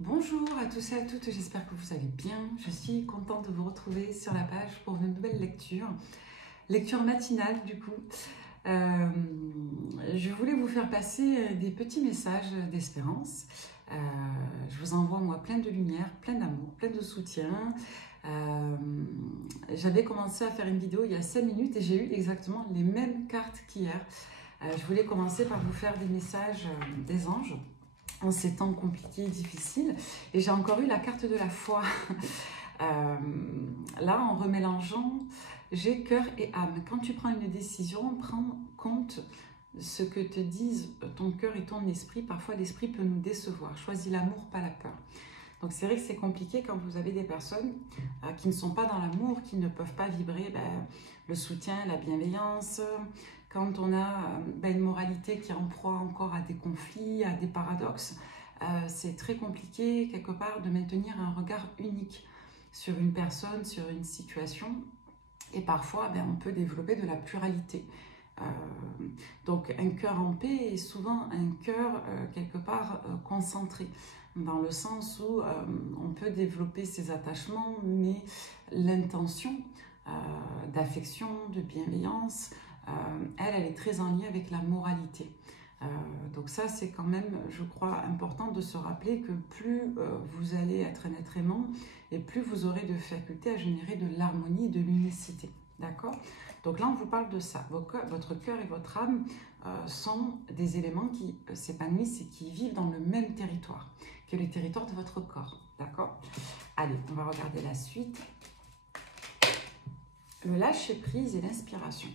Bonjour à tous et à toutes, j'espère que vous allez bien. Je suis contente de vous retrouver sur la page pour une nouvelle lecture. Lecture matinale du coup. Je voulais vous faire passer des petits messages d'espérance. Je vous envoie moi plein de lumière, plein d'amour, plein de soutien. J'avais commencé à faire une vidéo il y a 5 minutes et j'ai eu exactement les mêmes cartes qu'hier. Je voulais commencer par vous faire des messages des anges en ces temps compliqués et difficiles. Et j'ai encore eu la carte de la foi. Là, en remélangeant, j'ai cœur et âme. Quand tu prends une décision, prends compte ce que te disent ton cœur et ton esprit. Parfois, l'esprit peut nous décevoir. Choisis l'amour, pas la peur. Donc, c'est vrai que c'est compliqué quand vous avez des personnes qui ne sont pas dans l'amour, qui ne peuvent pas vibrer le soutien, la bienveillance. Quand on a une moralité qui est en proie encore à des conflits, à des paradoxes, c'est très compliqué quelque part de maintenir un regard unique sur une personne, sur une situation. Et parfois, on peut développer de la pluralité. Donc un cœur en paix est souvent un cœur quelque part concentré, dans le sens où on peut développer ses attachements, mais l'intention d'affection, de bienveillance, elle est très en lien avec la moralité. Donc ça, c'est quand même, je crois, important de se rappeler que plus vous allez être un être aimant, et plus vous aurez de faculté à générer de l'harmonie et de l'unicité. D'accord? Donc là, on vous parle de ça. Votre cœur et votre âme sont des éléments qui s'épanouissent et qui vivent dans le même territoire que le territoire de votre corps. D'accord? Allez, on va regarder la suite. Le lâcher-prise et l'inspiration.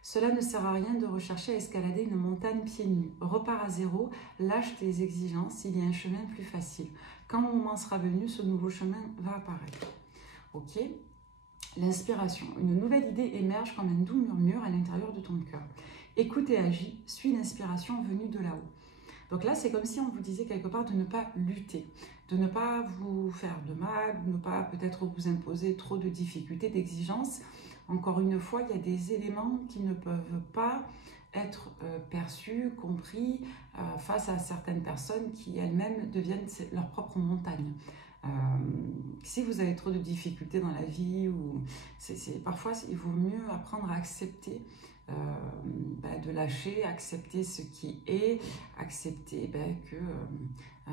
Cela ne sert à rien de rechercher à escalader une montagne pieds nus. Repars à zéro, lâche tes exigences, il y a un chemin plus facile. Quand le moment sera venu, ce nouveau chemin va apparaître. Ok? L'inspiration. Une nouvelle idée émerge comme un doux murmure à l'intérieur de ton cœur. Écoute et agis, suis l'inspiration venue de là-haut. Donc là, c'est comme si on vous disait quelque part de ne pas lutter, de ne pas vous faire de mal, de ne pas peut-être vous imposer trop de difficultés, d'exigences. Encore une fois, il y a des éléments qui ne peuvent pas être perçus, compris face à certaines personnes qui elles-mêmes deviennent leur propre montagne. Si vous avez trop de difficultés dans la vie, ou parfois il vaut mieux apprendre à accepter, de lâcher, accepter ce qui est, accepter que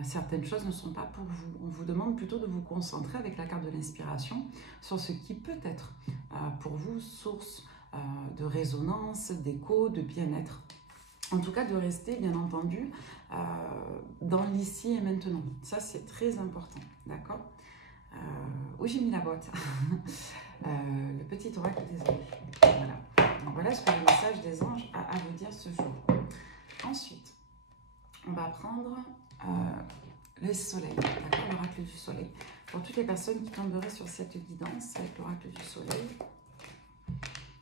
certaines choses ne sont pas pour vous. On vous demande plutôt de vous concentrer avec la carte de l'inspiration sur ce qui peut être pour vous source de résonance, d'écho, de bien-être. En tout cas, de rester, bien entendu, dans l'ici et maintenant. Ça, c'est très important, d'accord? Où j'ai mis la boîte? Le petit oracle des anges. Voilà. Donc, voilà ce que le message des anges a à vous dire ce jour. Ensuite, on va prendre le soleil, d'accord? L'oracle du soleil. Pour toutes les personnes qui tomberaient sur cette guidance avec l'oracle du soleil,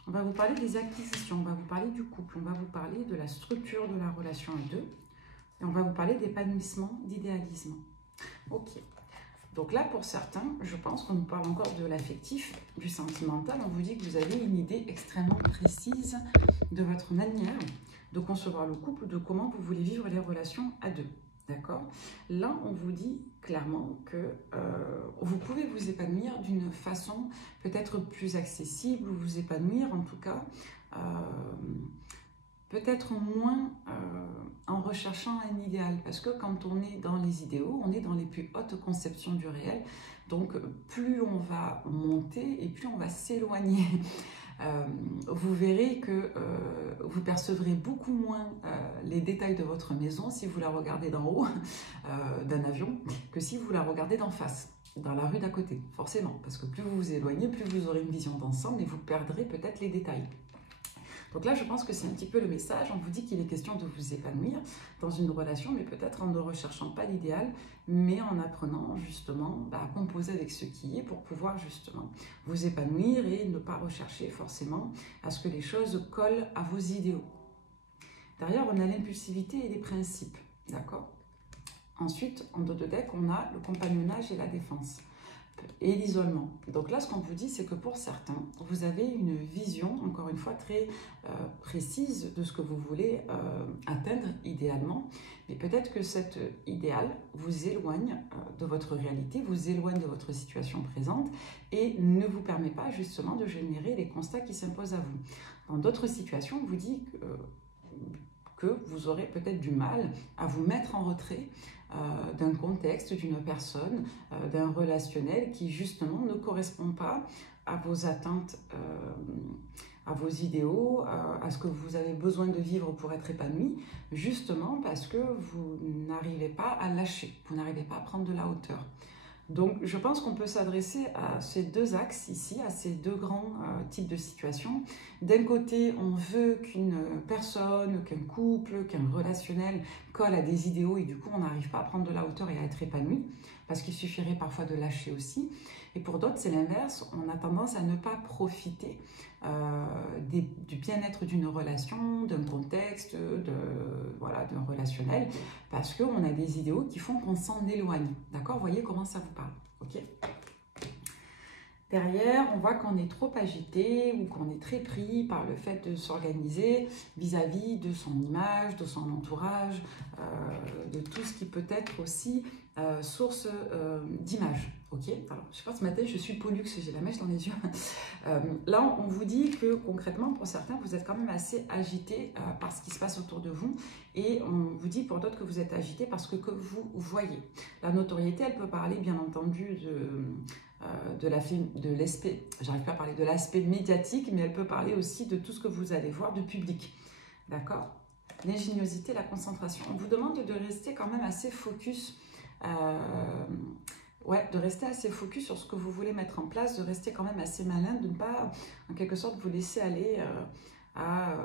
on va vous parler des acquisitions, on va vous parler du couple, on va vous parler de la structure de la relation à deux, et on va vous parler d'épanouissement, d'idéalisme. Ok. Donc là, pour certains, je pense qu'on nous parle encore de l'affectif, du sentimental. On vous dit que vous avez une idée extrêmement précise de votre manière de concevoir le couple, de comment vous voulez vivre les relations à deux. D'accord? Là, on vous dit clairement que vous pouvez vous épanouir d'une façon peut-être plus accessible, ou vous épanouir en tout cas peut-être moins en recherchant un idéal, parce que quand on est dans les idéaux, on est dans les plus hautes conceptions du réel, donc plus on va monter et plus on va s'éloigner. Vous verrez que vous percevrez beaucoup moins les détails de votre maison si vous la regardez d'en haut d'un avion que si vous la regardez d'en face, dans la rue d'à côté, forcément, parce que plus vous vous éloignez, plus vous aurez une vision d'ensemble et vous perdrez peut-être les détails. Donc là, je pense que c'est un petit peu le message. On vous dit qu'il est question de vous épanouir dans une relation, mais peut-être en ne recherchant pas l'idéal, mais en apprenant justement à composer avec ce qui est pour pouvoir justement vous épanouir et ne pas rechercher forcément à ce que les choses collent à vos idéaux. Derrière, on a l'impulsivité et les principes, d'accord? Ensuite, en dos de deck, on a le compagnonnage et la défense. et l'isolement. Donc là, ce qu'on vous dit, c'est que pour certains, vous avez une vision, encore une fois, très précise de ce que vous voulez atteindre idéalement. Mais peut-être que cet idéal vous éloigne de votre réalité, vous éloigne de votre situation présente et ne vous permet pas justement de générer les constats qui s'imposent à vous. Dans d'autres situations, on vous dit que vous aurez peut-être du mal à vous mettre en retrait d'un contexte, d'une personne, d'un relationnel qui justement ne correspond pas à vos attentes, à vos idéaux, à ce que vous avez besoin de vivre pour être épanoui, justement parce que vous n'arrivez pas à lâcher, vous n'arrivez pas à prendre de la hauteur. Donc, je pense qu'on peut s'adresser à ces deux axes ici, à ces deux grands types de situations. D'un côté, on veut qu'une personne, qu'un couple, qu'un relationnel colle à des idéaux et du coup, on n'arrive pas à prendre de la hauteur et à être épanoui, parce qu'il suffirait parfois de lâcher aussi. Et pour d'autres, c'est l'inverse, on a tendance à ne pas profiter du bien-être d'une relation, d'un contexte, voilà, d'un relationnel, parce qu'on a des idéaux qui font qu'on s'en éloigne. D'accord? Vous voyez comment ça vous parle. Ok? Derrière, on voit qu'on est trop agité ou qu'on est très pris par le fait de s'organiser vis-à-vis de son image, de son entourage, de tout ce qui peut être aussi source d'image. Ok? Alors, je sais pas, ce matin, je suis pollux, j'ai la mèche dans les yeux. Là, on vous dit que concrètement, pour certains, vous êtes quand même assez agité par ce qui se passe autour de vous. Et on vous dit pour d'autres que vous êtes agité parce que vous voyez. La notoriété, elle peut parler, bien entendu, de l'aspect, j'arrive pas à parler de l'aspect médiatique, mais elle peut parler aussi de tout ce que vous allez voir du public. D'accord? L'ingéniosité, la concentration. On vous demande de rester quand même assez focus. De rester assez focus sur ce que vous voulez mettre en place, de rester quand même assez malin, de ne pas, en quelque sorte, vous laisser aller à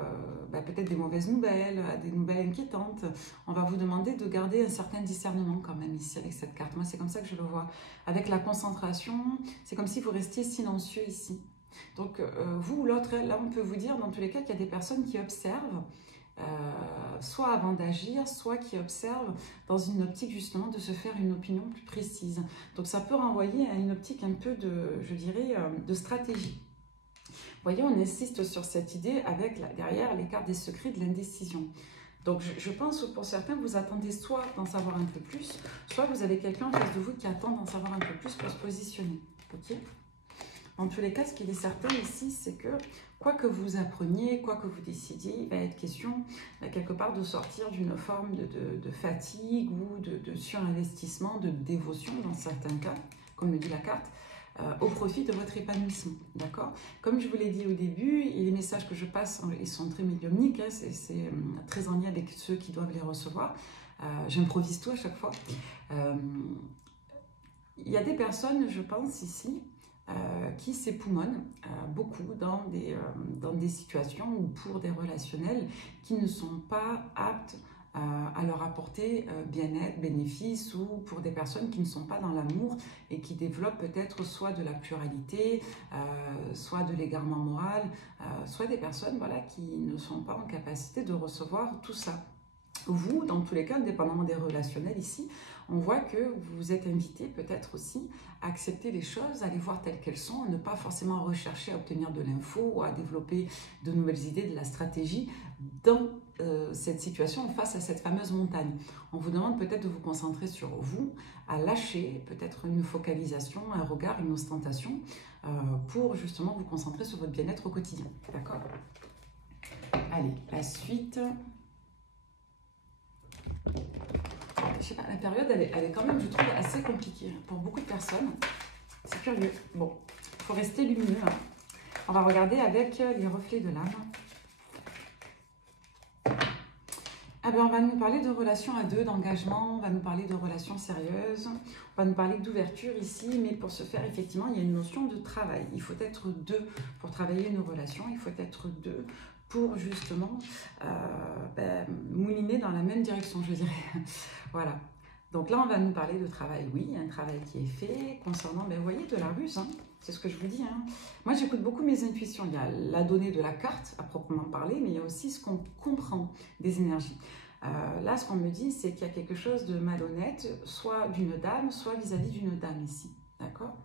peut-être des mauvaises nouvelles, à des nouvelles inquiétantes. On va vous demander de garder un certain discernement quand même ici avec cette carte. Moi, c'est comme ça que je le vois. Avec la concentration, c'est comme si vous restiez silencieux ici. Donc, vous ou l'autre, là, on peut vous dire dans tous les cas qu'il y a des personnes qui observent, soit avant d'agir, soit qui observent dans une optique justement de se faire une opinion plus précise. Donc ça peut renvoyer à une optique un peu de, je dirais, de stratégie. Vous voyez, on insiste sur cette idée avec derrière les cartes des secrets de l'indécision. Donc je pense que pour certains, vous attendez soit d'en savoir un peu plus, soit vous avez quelqu'un en face de vous qui attend d'en savoir un peu plus pour se positionner. Ok ? En tous les cas, ce qu'il est certain ici, c'est que quoi que vous appreniez, quoi que vous décidiez, il va être question quelque part de sortir d'une forme de fatigue ou de surinvestissement, de dévotion dans certains cas, comme le dit la carte, au profit de votre épanouissement. D'accord? Comme je vous l'ai dit au début, et les messages que je passe, ils sont très médiumniques, hein, c'est très en lien avec ceux qui doivent les recevoir. J'improvise tout à chaque fois. Il y a des personnes, je pense, ici, qui s'époumonnent beaucoup dans des situations ou pour des relationnels qui ne sont pas aptes à leur apporter bien-être, bénéfice, ou pour des personnes qui ne sont pas dans l'amour et qui développent peut-être soit de la pluralité, soit de l'égarement moral, soit des personnes voilà, qui ne sont pas en capacité de recevoir tout ça. Vous, dans tous les cas, indépendamment des relationnels ici, on voit que vous êtes invité peut-être aussi à accepter les choses, à les voir telles qu'elles sont, à ne pas forcément rechercher à obtenir de l'info ou à développer de nouvelles idées, de la stratégie dans cette situation face à cette fameuse montagne. On vous demande peut-être de vous concentrer sur vous, à lâcher peut-être une focalisation, un regard, une ostentation pour justement vous concentrer sur votre bien-être au quotidien. D'accord ? Allez, la suite... Je sais pas, la période, elle est quand même, je trouve, assez compliquée pour beaucoup de personnes. C'est curieux. Bon, il faut rester lumineux. Hein. On va regarder avec les reflets de l'âme. Ah ben, on va nous parler de relations à deux, d'engagement, on va nous parler de relations sérieuses, on va nous parler d'ouverture ici, mais pour ce faire, effectivement, il y a une notion de travail. Il faut être deux pour travailler une relation, il faut être deux pour justement mouliner dans la même direction, je dirais. Voilà. Donc là, on va nous parler de travail. Oui, il y a un travail qui est fait concernant, vous voyez, de la ruse, hein. C'est ce que je vous dis. Hein. Moi, j'écoute beaucoup mes intuitions. Il y a la donnée de la carte, à proprement parler, mais il y a aussi ce qu'on comprend des énergies. Là, ce qu'on me dit, c'est qu'il y a quelque chose de malhonnête, soit d'une dame, soit vis-à-vis d'une dame ici. D'accord ?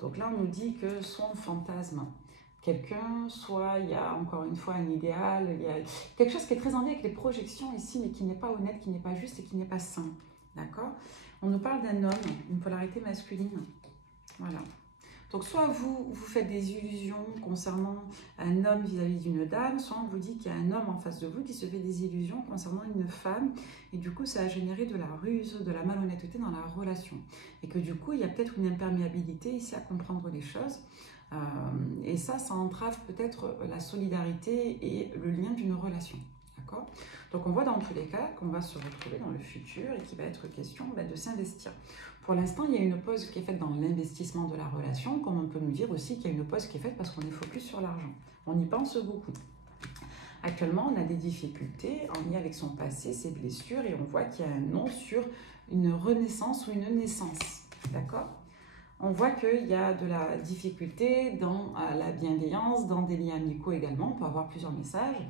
Donc là, on nous dit que soit on fantasme quelqu'un, soit il y a encore une fois un idéal, il y a quelque chose qui est très en lien avec les projections ici, mais qui n'est pas honnête, qui n'est pas juste et qui n'est pas sain. D'accord? On nous parle d'un homme, une polarité masculine. Voilà. Donc soit vous faites des illusions concernant un homme vis-à-vis d'une dame, soit on vous dit qu'il y a un homme en face de vous qui se fait des illusions concernant une femme, et du coup ça a généré de la ruse, de la malhonnêteté dans la relation. Et que du coup il y a peut-être une imperméabilité ici à comprendre les choses. Et ça entrave peut-être la solidarité et le lien d'une relation. D'accord? Donc on voit dans tous les cas qu'on va se retrouver dans le futur et qu'il va être question de s'investir. Pour l'instant, il y a une pause qui est faite dans l'investissement de la relation, comme on peut nous dire aussi qu'il y a une pause qui est faite parce qu'on est focus sur l'argent. On y pense beaucoup. Actuellement, on a des difficultés en lien avec son passé, ses blessures, et on voit qu'il y a un non sur une renaissance ou une naissance. D'accord? On voit qu'il y a de la difficulté dans la bienveillance, dans des liens amicaux également. On peut avoir plusieurs messages.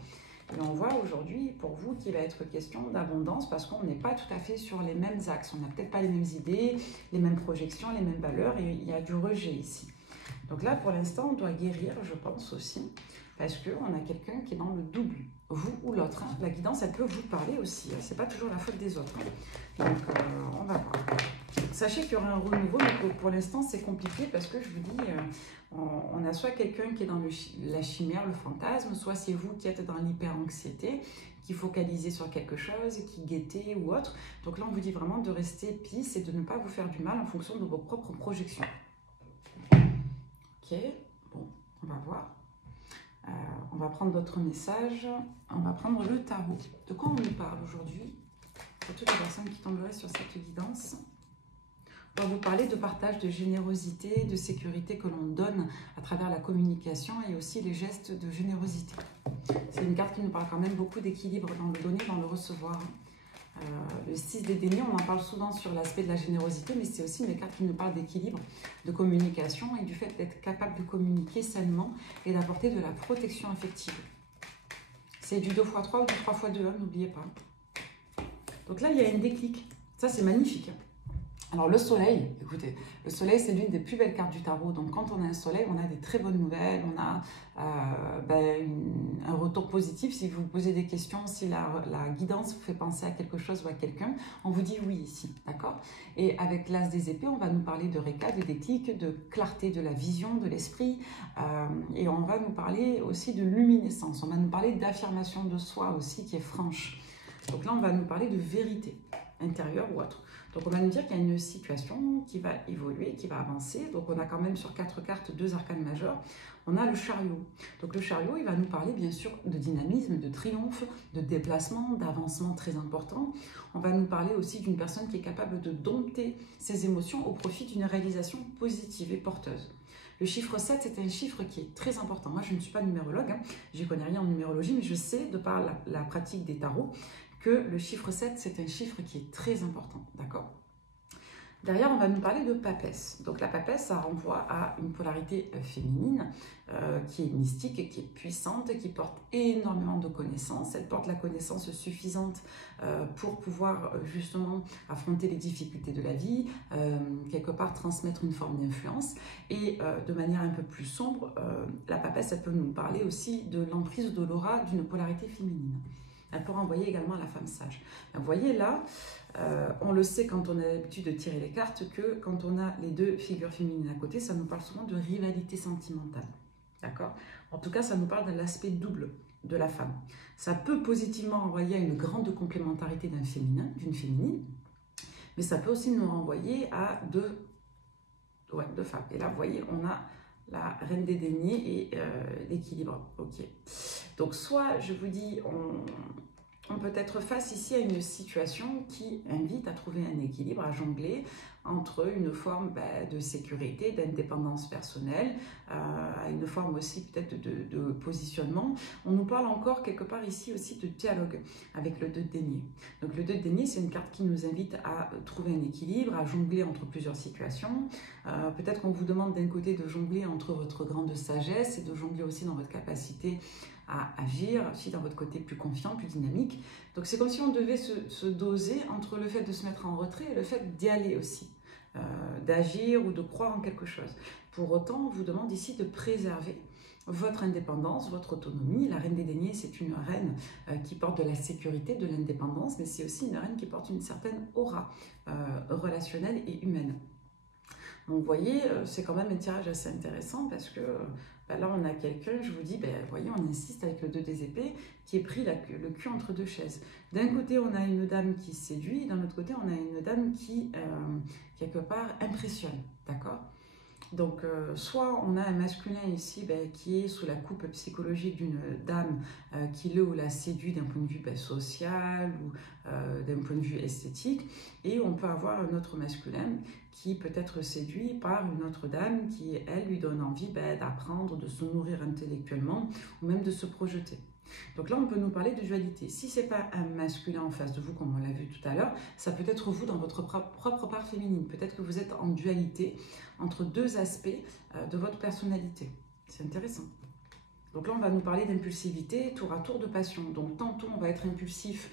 Et on voit aujourd'hui, pour vous, qu'il va être question d'abondance parce qu'on n'est pas tout à fait sur les mêmes axes. On n'a peut-être pas les mêmes idées, les mêmes projections, les mêmes valeurs, et il y a du rejet ici. Donc là, pour l'instant, on doit guérir, je pense aussi, parce qu'on a quelqu'un qui est dans le double, vous ou l'autre. La guidance, elle peut vous parler aussi. Ce n'est pas toujours la faute des autres. Donc, on va voir. Sachez qu'il y aura un renouveau, mais pour l'instant, c'est compliqué parce que je vous dis, on a soit quelqu'un qui est dans la chimère, le fantasme, soit c'est vous qui êtes dans l'hyper-anxiété, qui focalisez sur quelque chose, qui guettez ou autre. Donc là, on vous dit vraiment de rester peace et de ne pas vous faire du mal en fonction de vos propres projections. Ok, bon, on va voir. On va prendre d'autres messages. On va prendre le tarot. De quoi on nous parle aujourd'hui? Pour toutes les personnes qui tomberaient sur cette guidance. On va vous parler de partage, de générosité, de sécurité que l'on donne à travers la communication et aussi les gestes de générosité. C'est une carte qui nous parle quand même beaucoup d'équilibre dans le donner, dans le recevoir. Le 6 des deniers, on en parle souvent sur l'aspect de la générosité, mais c'est aussi une carte qui nous parle d'équilibre, de communication et du fait d'être capable de communiquer sainement et d'apporter de la protection affective. C'est du 2x3 ou du 3x2, n'oubliez pas. Donc là, il y a une déclic. Ça, c'est magnifique. Alors le soleil, écoutez, le soleil c'est l'une des plus belles cartes du tarot. Donc quand on a un soleil, on a des très bonnes nouvelles, on a un retour positif. Si vous vous posez des questions, si la guidance vous fait penser à quelque chose ou à quelqu'un, on vous dit oui ici, d'accord? Et avec l'as des épées, on va nous parler de réca, de déclic, de clarté de la vision, de l'esprit. Et on va nous parler aussi de luminescence. On va nous parler d'affirmation de soi aussi qui est franche. Donc là, on va nous parler de vérité intérieure ou autre. Donc on va nous dire qu'il y a une situation qui va évoluer, qui va avancer. Donc on a quand même sur 4 cartes 2 arcanes majeures. On a le chariot. Donc le chariot, il va nous parler bien sûr de dynamisme, de triomphe, de déplacement, d'avancement très important. On va nous parler aussi d'une personne qui est capable de dompter ses émotions au profit d'une réalisation positive et porteuse. Le chiffre 7, c'est un chiffre qui est très important. Moi, je ne suis pas numérologue, je n'y connais rien en numérologie, mais je sais, de par la pratique des tarots, que le chiffre 7, c'est un chiffre qui est très important, d'accord? Derrière, on va nous parler de papesse. Donc la papesse, ça renvoie à une polarité féminine qui est mystique, qui est puissante, qui porte énormément de connaissances. Elle porte la connaissance suffisante pour pouvoir justement affronter les difficultés de la vie, quelque part transmettre une forme d'influence. Et de manière un peu plus sombre, la papesse, elle peut nous parler aussi de l'emprise de l'aura d'une polarité féminine. Elle peut renvoyer également à la femme sage. Donc, vous voyez là, on le sait quand on a l'habitude de tirer les cartes, que quand on a les deux figures féminines à côté, ça nous parle souvent de rivalité sentimentale. D'accord? En tout cas, ça nous parle de l'aspect double de la femme. Ça peut positivement renvoyer à une grande complémentarité d'un féminin, d'une féminine, mais ça peut aussi nous renvoyer à deux femmes. Et là, vous voyez, on a la reine des deniers et l'équilibre. Ok. Donc, soit, je vous dis, on peut être face ici à une situation qui invite à trouver un équilibre, à jongler entre une forme de sécurité, d'indépendance personnelle, à une forme aussi peut-être de positionnement. On nous parle encore quelque part ici aussi de dialogue avec le 2 de denier. Donc le 2 de denier, c'est une carte qui nous invite à trouver un équilibre, à jongler entre plusieurs situations. Peut-être qu'on vous demande d'un côté de jongler entre votre grande sagesse et de jongler aussi dans votre capacité à agir, aussi dans votre côté plus confiant, plus dynamique. Donc c'est comme si on devait se doser entre le fait de se mettre en retrait et le fait d'y aller aussi. d'agir ou de croire en quelque chose. Pour autant, on vous demande ici de préserver votre indépendance, votre autonomie. La reine des deniers, c'est une reine qui porte de la sécurité, de l'indépendance, mais c'est aussi une reine qui porte une certaine aura relationnelle et humaine. Donc vous voyez, c'est quand même un tirage assez intéressant parce que là on a quelqu'un, je vous dis, vous voyez, on insiste avec le 2 des épées qui est pris le cul entre deux chaises. D'un côté on a une dame qui séduit, d'un autre côté on a une dame qui quelque part impressionne, d'accord? Donc, soit on a un masculin ici qui est sous la coupe psychologique d'une dame qui le ou la séduit d'un point de vue social ou d'un point de vue esthétique, et on peut avoir un autre masculin qui peut être séduit par une autre dame qui, elle, lui donne envie d'apprendre, de se nourrir intellectuellement ou même de se projeter. Donc là, on peut nous parler de dualité. Si ce n'est pas un masculin en face de vous, comme on l'a vu tout à l'heure, ça peut être vous dans votre propre part féminine. Peut-être que vous êtes en dualité entre deux aspects de votre personnalité. C'est intéressant. Donc là, on va nous parler d'impulsivité, tour à tour de passion. Donc tantôt, on va être impulsif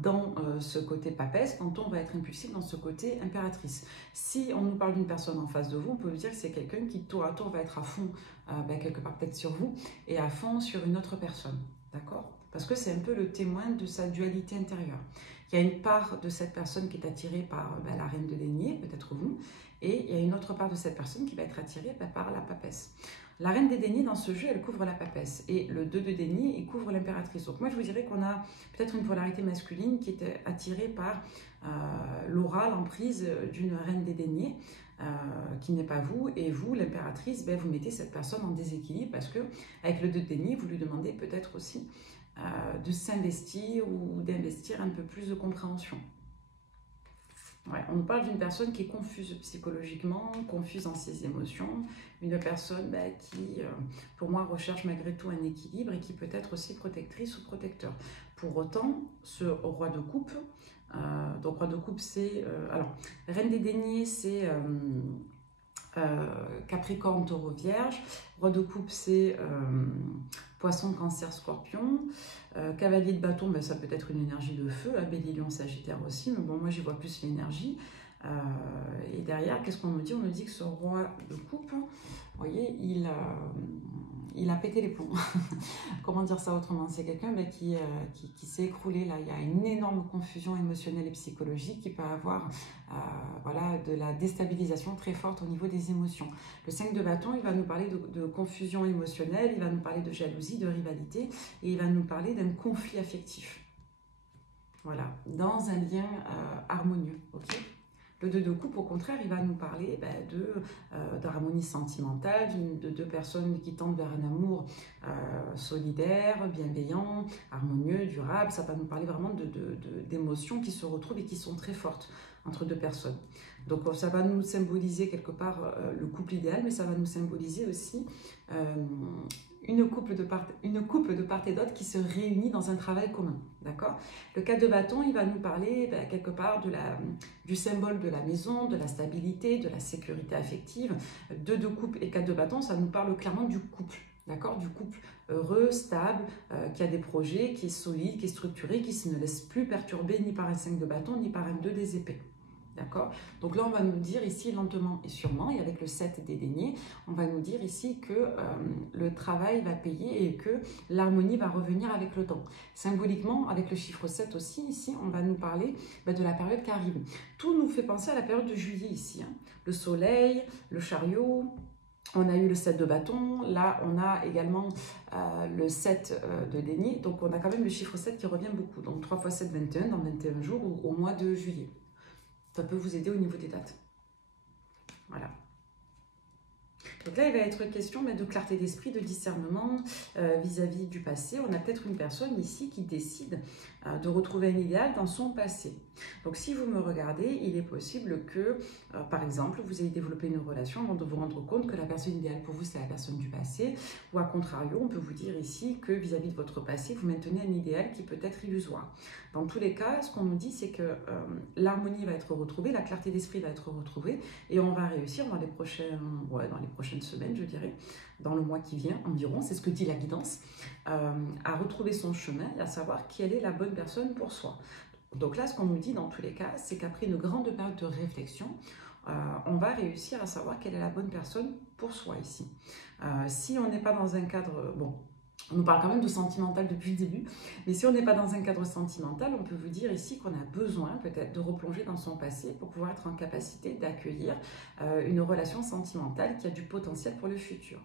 dans ce côté papesse, tantôt, on va être impulsif dans ce côté impératrice. Si on nous parle d'une personne en face de vous, on peut dire que c'est quelqu'un qui, tour à tour, va être à fond, quelque part peut-être sur vous, et à fond sur une autre personne. D'accord? Parce que c'est un peu le témoin de sa dualité intérieure. Il y a une part de cette personne qui est attirée par la reine de denier, peut-être vous, et il y a une autre part de cette personne qui va être attirée par la papesse. La reine des deniers, dans ce jeu, elle couvre la papesse. Et le 2 de denier, il couvre l'impératrice. Donc moi, je vous dirais qu'on a peut-être une polarité masculine qui est attirée par l'aura, l'emprise d'une reine des deniers, qui n'est pas vous. Et vous, l'impératrice, vous mettez cette personne en déséquilibre parce que avec le 2 de denier, vous lui demandez peut-être aussi de s'investir ou d'investir un peu plus de compréhension. Ouais, on nous parle d'une personne qui est confuse psychologiquement, confuse dans ses émotions, une personne qui, pour moi, recherche malgré tout un équilibre et qui peut être aussi protectrice ou protecteur. Pour autant, ce roi de coupe, donc roi de coupe, c'est... alors, reine des deniers, c'est Capricorne, Taureau, Vierge. Roi de coupe, c'est Poisson, Cancer, Scorpion. Cavalier de bâton, ça peut être une énergie de feu. Bélier, Lion, Sagittaire aussi, mais bon, moi j'y vois plus l'énergie. Et derrière, qu'est-ce qu'on nous dit? On nous dit que ce roi de coupe, vous voyez, il a pété les plombs. Comment dire ça autrement? C'est quelqu'un qui s'est écroulé là. Il y a une énorme confusion émotionnelle et psychologique qui peut avoir voilà, de la déstabilisation très forte au niveau des émotions. Le 5 de bâton, il va nous parler de confusion émotionnelle, il va nous parler de jalousie, de rivalité, et il va nous parler d'un conflit affectif. Voilà, dans un lien harmonieux, ok? Le 2 de coupe, au contraire, il va nous parler d'harmonie sentimentale, de deux personnes qui tendent vers un amour solidaire, bienveillant, harmonieux, durable. Ça va nous parler vraiment d'émotions qui se retrouvent et qui sont très fortes entre deux personnes. Donc ça va nous symboliser quelque part le couple idéal, mais ça va nous symboliser aussi une couple de part et d'autre qui se réunit dans un travail commun, d'accord? Le 4 de bâton, il va nous parler quelque part du symbole de la maison, de la stabilité, de la sécurité affective. 2 de coupe et 4 de bâton, ça nous parle clairement du couple, d'accord? Du couple heureux, stable, qui a des projets, qui est solide, qui est structuré, qui ne se laisse plus perturber ni par un 5 de bâton, ni par un 2 des épées. D'accord? Donc là, on va nous dire ici lentement et sûrement, et avec le 7 des deniers, on va nous dire ici que le travail va payer et que l'harmonie va revenir avec le temps. Symboliquement, avec le chiffre 7 aussi, ici, on va nous parler de la période qui arrive. Tout nous fait penser à la période de juillet ici. Hein. Le soleil, le chariot, on a eu le 7 de bâton, là on a également le 7 de denier, donc on a quand même le chiffre 7 qui revient beaucoup. Donc 3 x 7, 21 dans 21 jours au mois de juillet. Ça peut vous aider au niveau des dates. Voilà. Donc là, il va être question de clarté d'esprit, de discernement vis-à-vis du passé. On a peut-être une personne ici qui décide de retrouver un idéal dans son passé. Donc si vous me regardez, il est possible que, par exemple, vous ayez développé une relation avant de vous rendre compte que la personne idéale pour vous, c'est la personne du passé. Ou à contrario, on peut vous dire ici que vis-à-vis de votre passé, vous maintenez un idéal qui peut être illusoire. Dans tous les cas, ce qu'on nous dit, c'est que l'harmonie va être retrouvée, la clarté d'esprit va être retrouvée, et on va réussir dans les prochaines semaines, je dirais, dans le mois qui vient environ, c'est ce que dit la guidance, à retrouver son chemin et à savoir quelle est la bonne personne pour soi. Donc là, ce qu'on nous dit dans tous les cas, c'est qu'après une grande période de réflexion, on va réussir à savoir quelle est la bonne personne pour soi ici. Si on n'est pas dans un cadre... Bon, on nous parle quand même de sentimental depuis le début, mais si on n'est pas dans un cadre sentimental, on peut vous dire ici qu'on a besoin peut-être de replonger dans son passé pour pouvoir être en capacité d'accueillir une relation sentimentale qui a du potentiel pour le futur.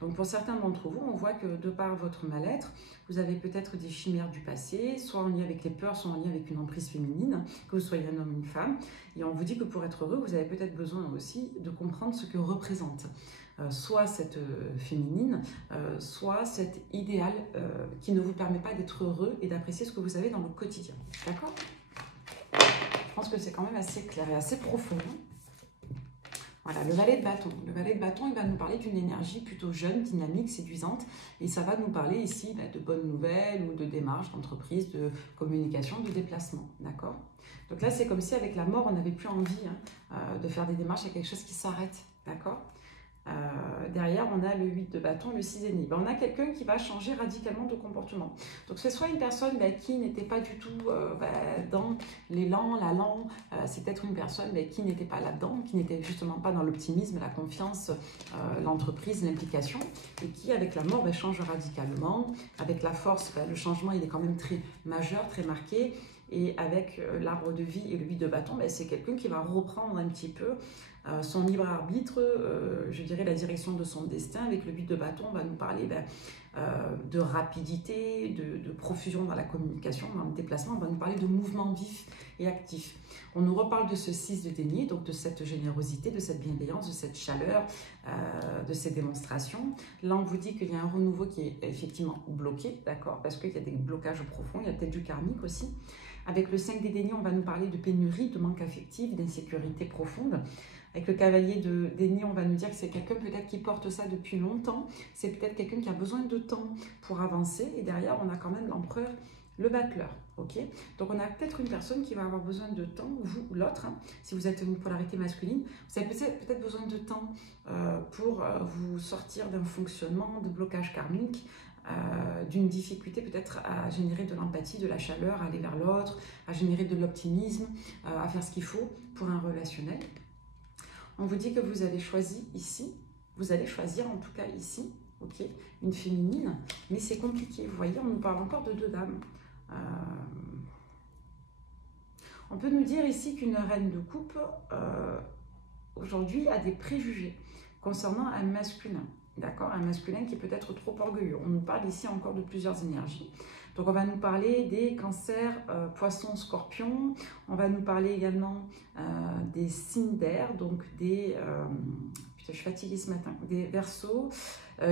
Donc pour certains d'entre vous, on voit que de par votre mal-être, vous avez peut-être des chimères du passé, soit en lien avec les peurs, soit en lien avec une emprise féminine, que vous soyez un homme ou une femme. Et on vous dit que pour être heureux, vous avez peut-être besoin aussi de comprendre ce que représente soit cette féminine, soit cet idéal qui ne vous permet pas d'être heureux et d'apprécier ce que vous avez dans le quotidien. D'accord? Je pense que c'est quand même assez clair et assez profond. Voilà, le valet de bâton. Le valet de bâton, il va nous parler d'une énergie plutôt jeune, dynamique, séduisante. Et ça va nous parler ici de bonnes nouvelles ou de démarches d'entreprise, de communication, de déplacement. D'accord? Donc là, c'est comme si avec la mort, on n'avait plus envie de faire des démarches, il y a quelque chose qui s'arrête. D'accord? Derrière, on a le 8 de bâton, le 6 ennemi. On a quelqu'un qui va changer radicalement de comportement. Donc, c'est soit une personne qui n'était pas du tout dans l'élan, l'allant. C'est peut-être une personne qui n'était pas là-dedans, qui n'était justement pas dans l'optimisme, la confiance, l'entreprise, l'implication, et qui, avec la mort, change radicalement. Avec la force, le changement, il est quand même très majeur, très marqué. Et avec l'arbre de vie et le 8 de bâton, c'est quelqu'un qui va reprendre un petit peu son libre arbitre, je dirais la direction de son destin. Avec le 8 de bâton, on va nous parler de rapidité, de profusion dans la communication, dans le déplacement. On va nous parler de mouvement vif et actif. On nous reparle de ce 6 de denier, donc de cette générosité, de cette bienveillance, de cette chaleur, de ces démonstrations. Là, on vous dit qu'il y a un renouveau qui est effectivement bloqué, d'accord, parce qu'il y a des blocages profonds, il y a peut-être du karmique aussi. Avec le 5 des deniers, on va nous parler de pénurie, de manque affectif, d'insécurité profonde. Avec le cavalier de denier, on va nous dire que c'est quelqu'un peut-être qui porte ça depuis longtemps. C'est peut-être quelqu'un qui a besoin de temps pour avancer. Et derrière, on a quand même l'empereur, le battleur. Okay, donc on a peut-être une personne qui va avoir besoin de temps, vous ou l'autre. Si vous êtes une polarité masculine, vous avez peut-être besoin de temps pour vous sortir d'un fonctionnement de blocage karmique, d'une difficulté peut-être à générer de l'empathie, de la chaleur, à aller vers l'autre, à générer de l'optimisme, à faire ce qu'il faut pour un relationnel. On vous dit que vous avez choisi ici, vous allez choisir en tout cas ici, okay, une féminine, mais c'est compliqué. Vous voyez, on nous parle encore de 2 dames. On peut nous dire ici qu'une reine de coupe, aujourd'hui, a des préjugés concernant un masculin. D'accord, un masculin qui peut être trop orgueilleux. On nous parle ici encore de plusieurs énergies. Donc, on va nous parler des cancers, poissons, scorpions. On va nous parler également des signes d'air, donc des... putain, je suis fatiguée ce matin. Des verseaux,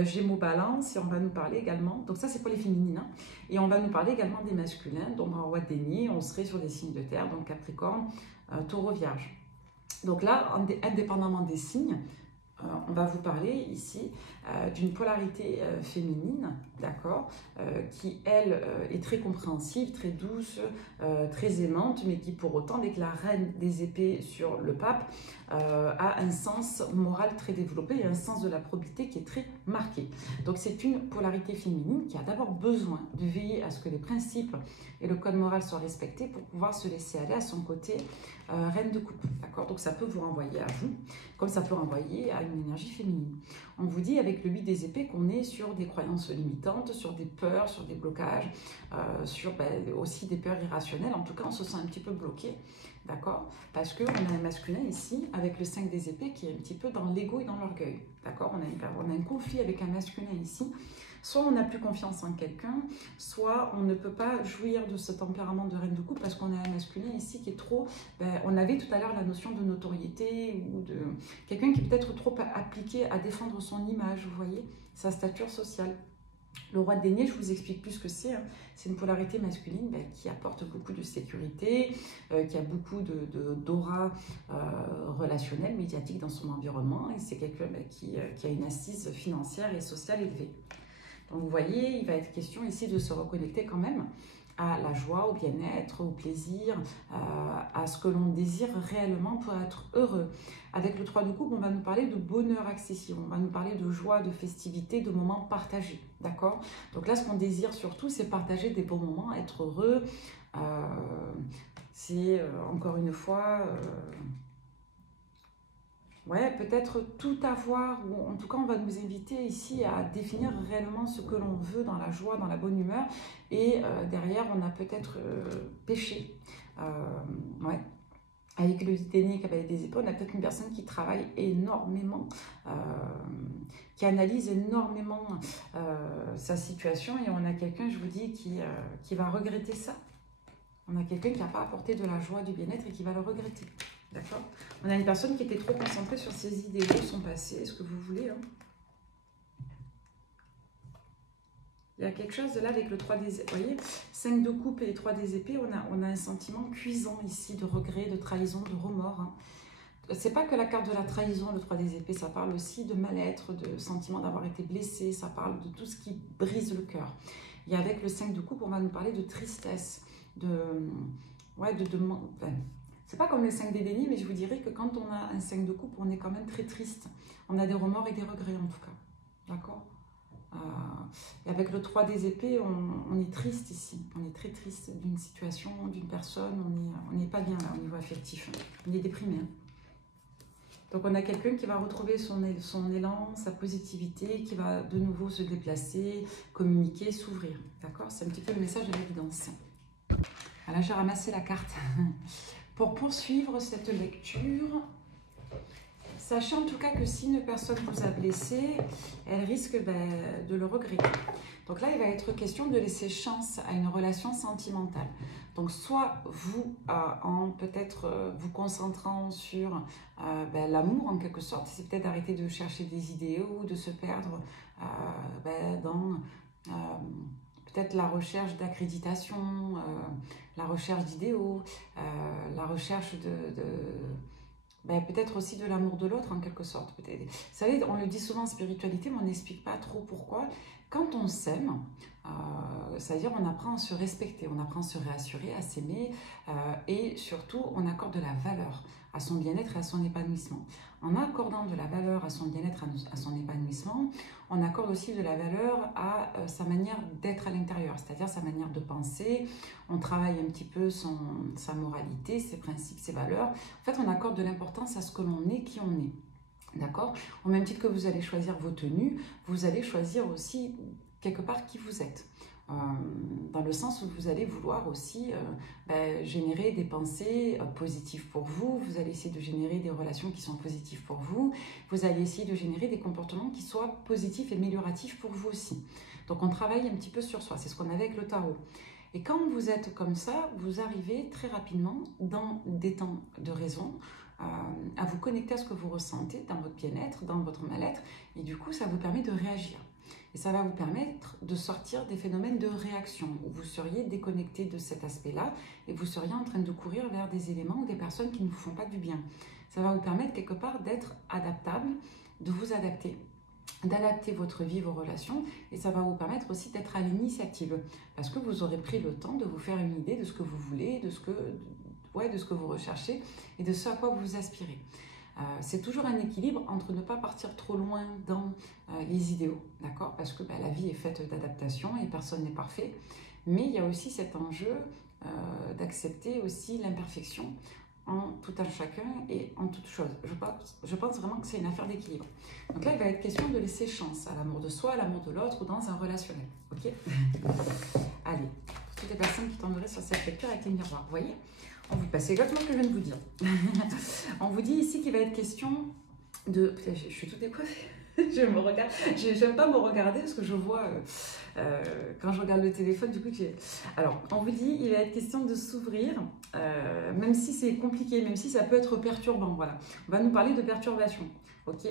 gémeaux, balance. Et on va nous parler également... Donc, ça, c'est pour les féminines. Hein, et on va nous parler également des masculins. Donc, en roi de denier, on serait sur des signes de terre, donc Capricorne, Taureau, Vierge. Donc là, indépendamment des signes, on va vous parler ici d'une polarité féminine, d'accord, qui, elle, est très compréhensive, très douce, très aimante, mais qui pour autant, avec la reine des épées sur le pape, a un sens moral très développé et un sens de la probité qui est très marqué. Donc c'est une polarité féminine qui a d'abord besoin de veiller à ce que les principes et le code moral soient respectés pour pouvoir se laisser aller à son côté reine de coupe. D'accord, donc ça peut vous renvoyer à vous, comme ça peut renvoyer à une énergie féminine. On vous dit avec le 8 des épées qu'on est sur des croyances limitantes, sur des peurs, sur des blocages, sur aussi des peurs irrationnelles. En tout cas, on se sent un petit peu bloqué. D'accord, parce qu'on a un masculin ici, avec le 5 des épées, qui est un petit peu dans l'ego et dans l'orgueil. D'accord, on a un conflit avec un masculin ici. Soit on n'a plus confiance en quelqu'un, soit on ne peut pas jouir de ce tempérament de reine de coupe parce qu'on a un masculin ici qui est trop... on avait tout à l'heure la notion de notoriété ou de... Quelqu'un qui est peut-être trop appliqué à défendre son image, vous voyez, sa stature sociale. Le roi de denier, je vous explique plus ce que c'est. Hein. C'est une polarité masculine qui apporte beaucoup de sécurité, qui a beaucoup d'aura relationnelle, médiatique dans son environnement. Et c'est quelqu'un qui a une assise financière et sociale élevée. Donc vous voyez, il va être question ici de se reconnecter quand même à la joie, au bien-être, au plaisir, à ce que l'on désire réellement pour être heureux. Avec le 3 de coupe, on va nous parler de bonheur accessible, on va nous parler de joie, de festivité, de moments partagés, d'accord? Donc là, ce qu'on désire surtout, c'est partager des bons moments, être heureux. C'est, encore une fois... Ouais, peut-être tout avoir, ou en tout cas on va nous inviter ici à définir réellement ce que l'on veut dans la joie, dans la bonne humeur, et derrière on a peut-être péché. Ouais. Avec le déni avec des épaules, on a peut-être une personne qui travaille énormément, qui analyse énormément sa situation, et on a quelqu'un, je vous dis, qui va regretter ça. On a quelqu'un qui n'a pas apporté de la joie, du bien-être et qui va le regretter. D'accord? On a une personne qui était trop concentrée sur ses idéaux, son passé, ce que vous voulez. Hein. Il y a quelque chose de là avec le 3 des épées. Vous voyez, 5 de coupe et 3 des épées, on a un sentiment cuisant ici de regret, de trahison, de remords. Hein. C'est pas que la carte de la trahison, le 3 des épées, ça parle aussi de mal-être, de sentiment d'avoir été blessé, ça parle de tout ce qui brise le cœur. Et avec le 5 de coupe, on va nous parler de tristesse, ouais, enfin, c'est pas comme le 5 des dénis, mais je vous dirais que quand on a un 5 de coupe, on est quand même très triste. On a des remords et des regrets en tout cas. D'accord? Et avec le 3 des épées, on est triste ici. On est très triste d'une situation, d'une personne. On n'est pas bien là au niveau affectif. On est déprimé. Hein. Donc on a quelqu'un qui va retrouver son élan, sa positivité, qui va de nouveau se déplacer, communiquer, s'ouvrir. D'accord? C'est un petit peu le message de l'évidence. Voilà, j'ai ramassé la carte. Pour poursuivre cette lecture, sachez en tout cas que si une personne vous a blessé, elle risque de le regretter. Donc là, il va être question de laisser chance à une relation sentimentale. Donc soit vous, en peut-être vous concentrant sur l'amour en quelque sorte, c'est peut-être d'arrêter de chercher des idéaux, de se perdre dans peut-être la recherche d'accréditation, la recherche d'idéaux, la recherche peut-être aussi de l'amour de l'autre en quelque sorte. Vous savez, on le dit souvent en spiritualité, mais on n'explique pas trop pourquoi. Quand on s'aime, c'est-à-dire on apprend à se respecter, on apprend à se réassurer, à s'aimer, et surtout on accorde de la valeur à son bien-être et à son épanouissement. En accordant de la valeur à son bien-être, à son épanouissement, on accorde aussi de la valeur à sa manière d'être à l'intérieur, c'est-à-dire sa manière de penser. On travaille un petit peu sa moralité, ses principes, ses valeurs. En fait, on accorde de l'importance à ce que l'on est, qui on est. D'accord? Au même titre que vous allez choisir vos tenues, vous allez choisir aussi quelque part qui vous êtes. Dans le sens où vous allez vouloir aussi générer des pensées positives pour vous, vous allez essayer de générer des relations qui sont positives pour vous, vous allez essayer de générer des comportements qui soient positifs et amélioratifs pour vous aussi. Donc on travaille un petit peu sur soi, c'est ce qu'on avait avec le tarot. Et quand vous êtes comme ça, vous arrivez très rapidement dans des temps de raison, à vous connecter à ce que vous ressentez dans votre bien-être, dans votre mal-être, et du coup ça vous permet de réagir. Et ça va vous permettre de sortir des phénomènes de réaction, où vous seriez déconnecté de cet aspect-là, et vous seriez en train de courir vers des éléments ou des personnes qui ne vous font pas du bien. Ça va vous permettre quelque part d'être adaptable, de vous adapter, d'adapter votre vie, vos relations, et ça va vous permettre aussi d'être à l'initiative, parce que vous aurez pris le temps de vous faire une idée de ce que vous voulez, de ce que vous recherchez, et de ce à quoi vous aspirez. C'est toujours un équilibre entre ne pas partir trop loin dans les idéaux, d'accord? Parce que la vie est faite d'adaptation et personne n'est parfait, mais il y a aussi cet enjeu d'accepter aussi l'imperfection en tout un chacun et en toute chose. Je pense vraiment que c'est une affaire d'équilibre. Donc là, il va être question de laisser chance à l'amour de soi, à l'amour de l'autre ou dans un relationnel, ok? Allez, pour toutes les personnes qui tomberaient sur cette lecture avec les miroirs, vous voyez? On vous passe exactement ce que je viens de vous dire. On vous dit ici qu'il va être question de... Je suis tout décoiffée. Je me regarde. J'aime pas me regarder parce que je vois quand je regarde le téléphone, du coup, alors, on vous dit il va être question de s'ouvrir, même si c'est compliqué, même si ça peut être perturbant. Voilà. On va nous parler de perturbation. Ok,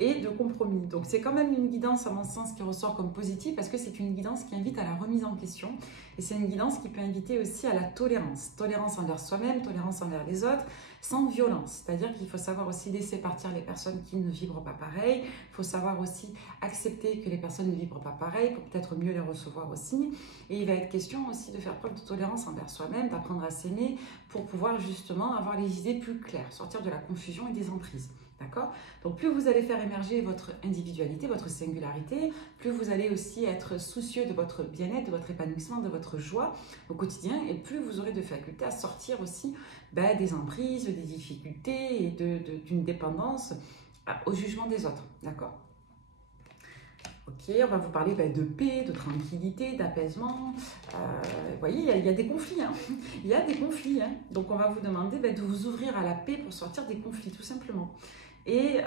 et de compromis. Donc c'est quand même une guidance à mon sens qui ressort comme positive parce que c'est une guidance qui invite à la remise en question et c'est une guidance qui peut inviter aussi à la tolérance. Tolérance envers soi-même, tolérance envers les autres, sans violence. C'est-à-dire qu'il faut savoir aussi laisser partir les personnes qui ne vibrent pas pareil. Il faut savoir aussi accepter que les personnes ne vibrent pas pareil pour peut-être mieux les recevoir aussi. Et il va être question aussi de faire preuve de tolérance envers soi-même, d'apprendre à s'aimer pour pouvoir justement avoir les idées plus claires, sortir de la confusion et des emprises. D'accord? Donc plus vous allez faire émerger votre individualité, votre singularité, plus vous allez aussi être soucieux de votre bien-être, de votre épanouissement, de votre joie au quotidien, et plus vous aurez de faculté à sortir aussi des emprises, des difficultés et d'une dépendance au jugement des autres. D'accord? Ok, on va vous parler de paix, de tranquillité, d'apaisement. Vous voyez, il y a des conflits. Hein. Il y a des conflits. Hein. Donc, on va vous demander de vous ouvrir à la paix pour sortir des conflits, tout simplement. Et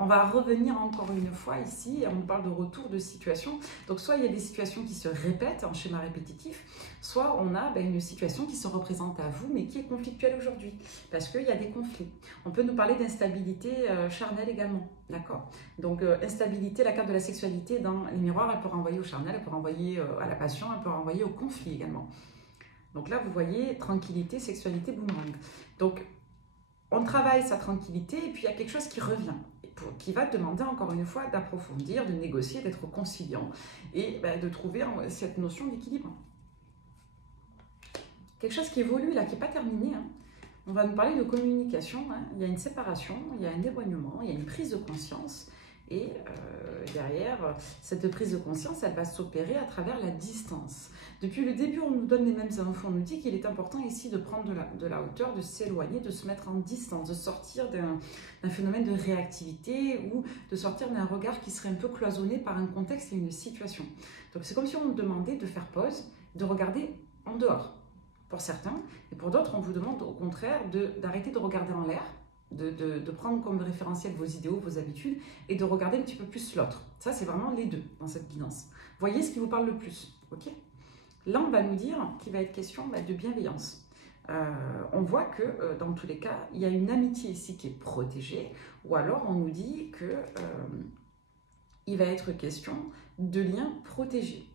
on va revenir encore une fois ici, on parle de retour de situation. Donc soit il y a des situations qui se répètent en schéma répétitif, soit on a une situation qui se représente à vous, mais qui est conflictuelle aujourd'hui, parce qu'il y a des conflits. On peut nous parler d'instabilité charnelle également, d'accord? Donc instabilité, la carte de la sexualité dans les miroirs, elle peut renvoyer au charnel, elle peut renvoyer à la passion, elle peut renvoyer au conflit également. Donc là, vous voyez, tranquillité, sexualité, boomerang. Donc, on travaille sa tranquillité et puis il y a quelque chose qui revient, qui va demander encore une fois d'approfondir, de négocier, d'être conciliant et de trouver cette notion d'équilibre. Quelque chose qui évolue là, qui n'est pas terminé. Hein. On va nous parler de communication. Hein. Il y a une séparation, il y a un éloignement, il y a une prise de conscience. Et derrière, cette prise de conscience, elle va s'opérer à travers la distance. Depuis le début, on nous donne les mêmes infos. On nous dit qu'il est important ici de prendre de la hauteur, de s'éloigner, de se mettre en distance, de sortir d'un phénomène de réactivité ou de sortir d'un regard qui serait un peu cloisonné par un contexte et une situation. Donc c'est comme si on nous demandait de faire pause, de regarder en dehors, pour certains. Et pour d'autres, on vous demande au contraire d'arrêter de regarder en l'air, de prendre comme référentiel vos idéaux, vos habitudes et de regarder un petit peu plus l'autre. Ça, c'est vraiment les deux dans cette guidance. Voyez ce qui vous parle le plus. Ok ? Là, on va nous dire qu'il va être question de bienveillance. On voit que dans tous les cas, il y a une amitié ici qui est protégée, ou alors on nous dit qu'il va être question de liens protégés.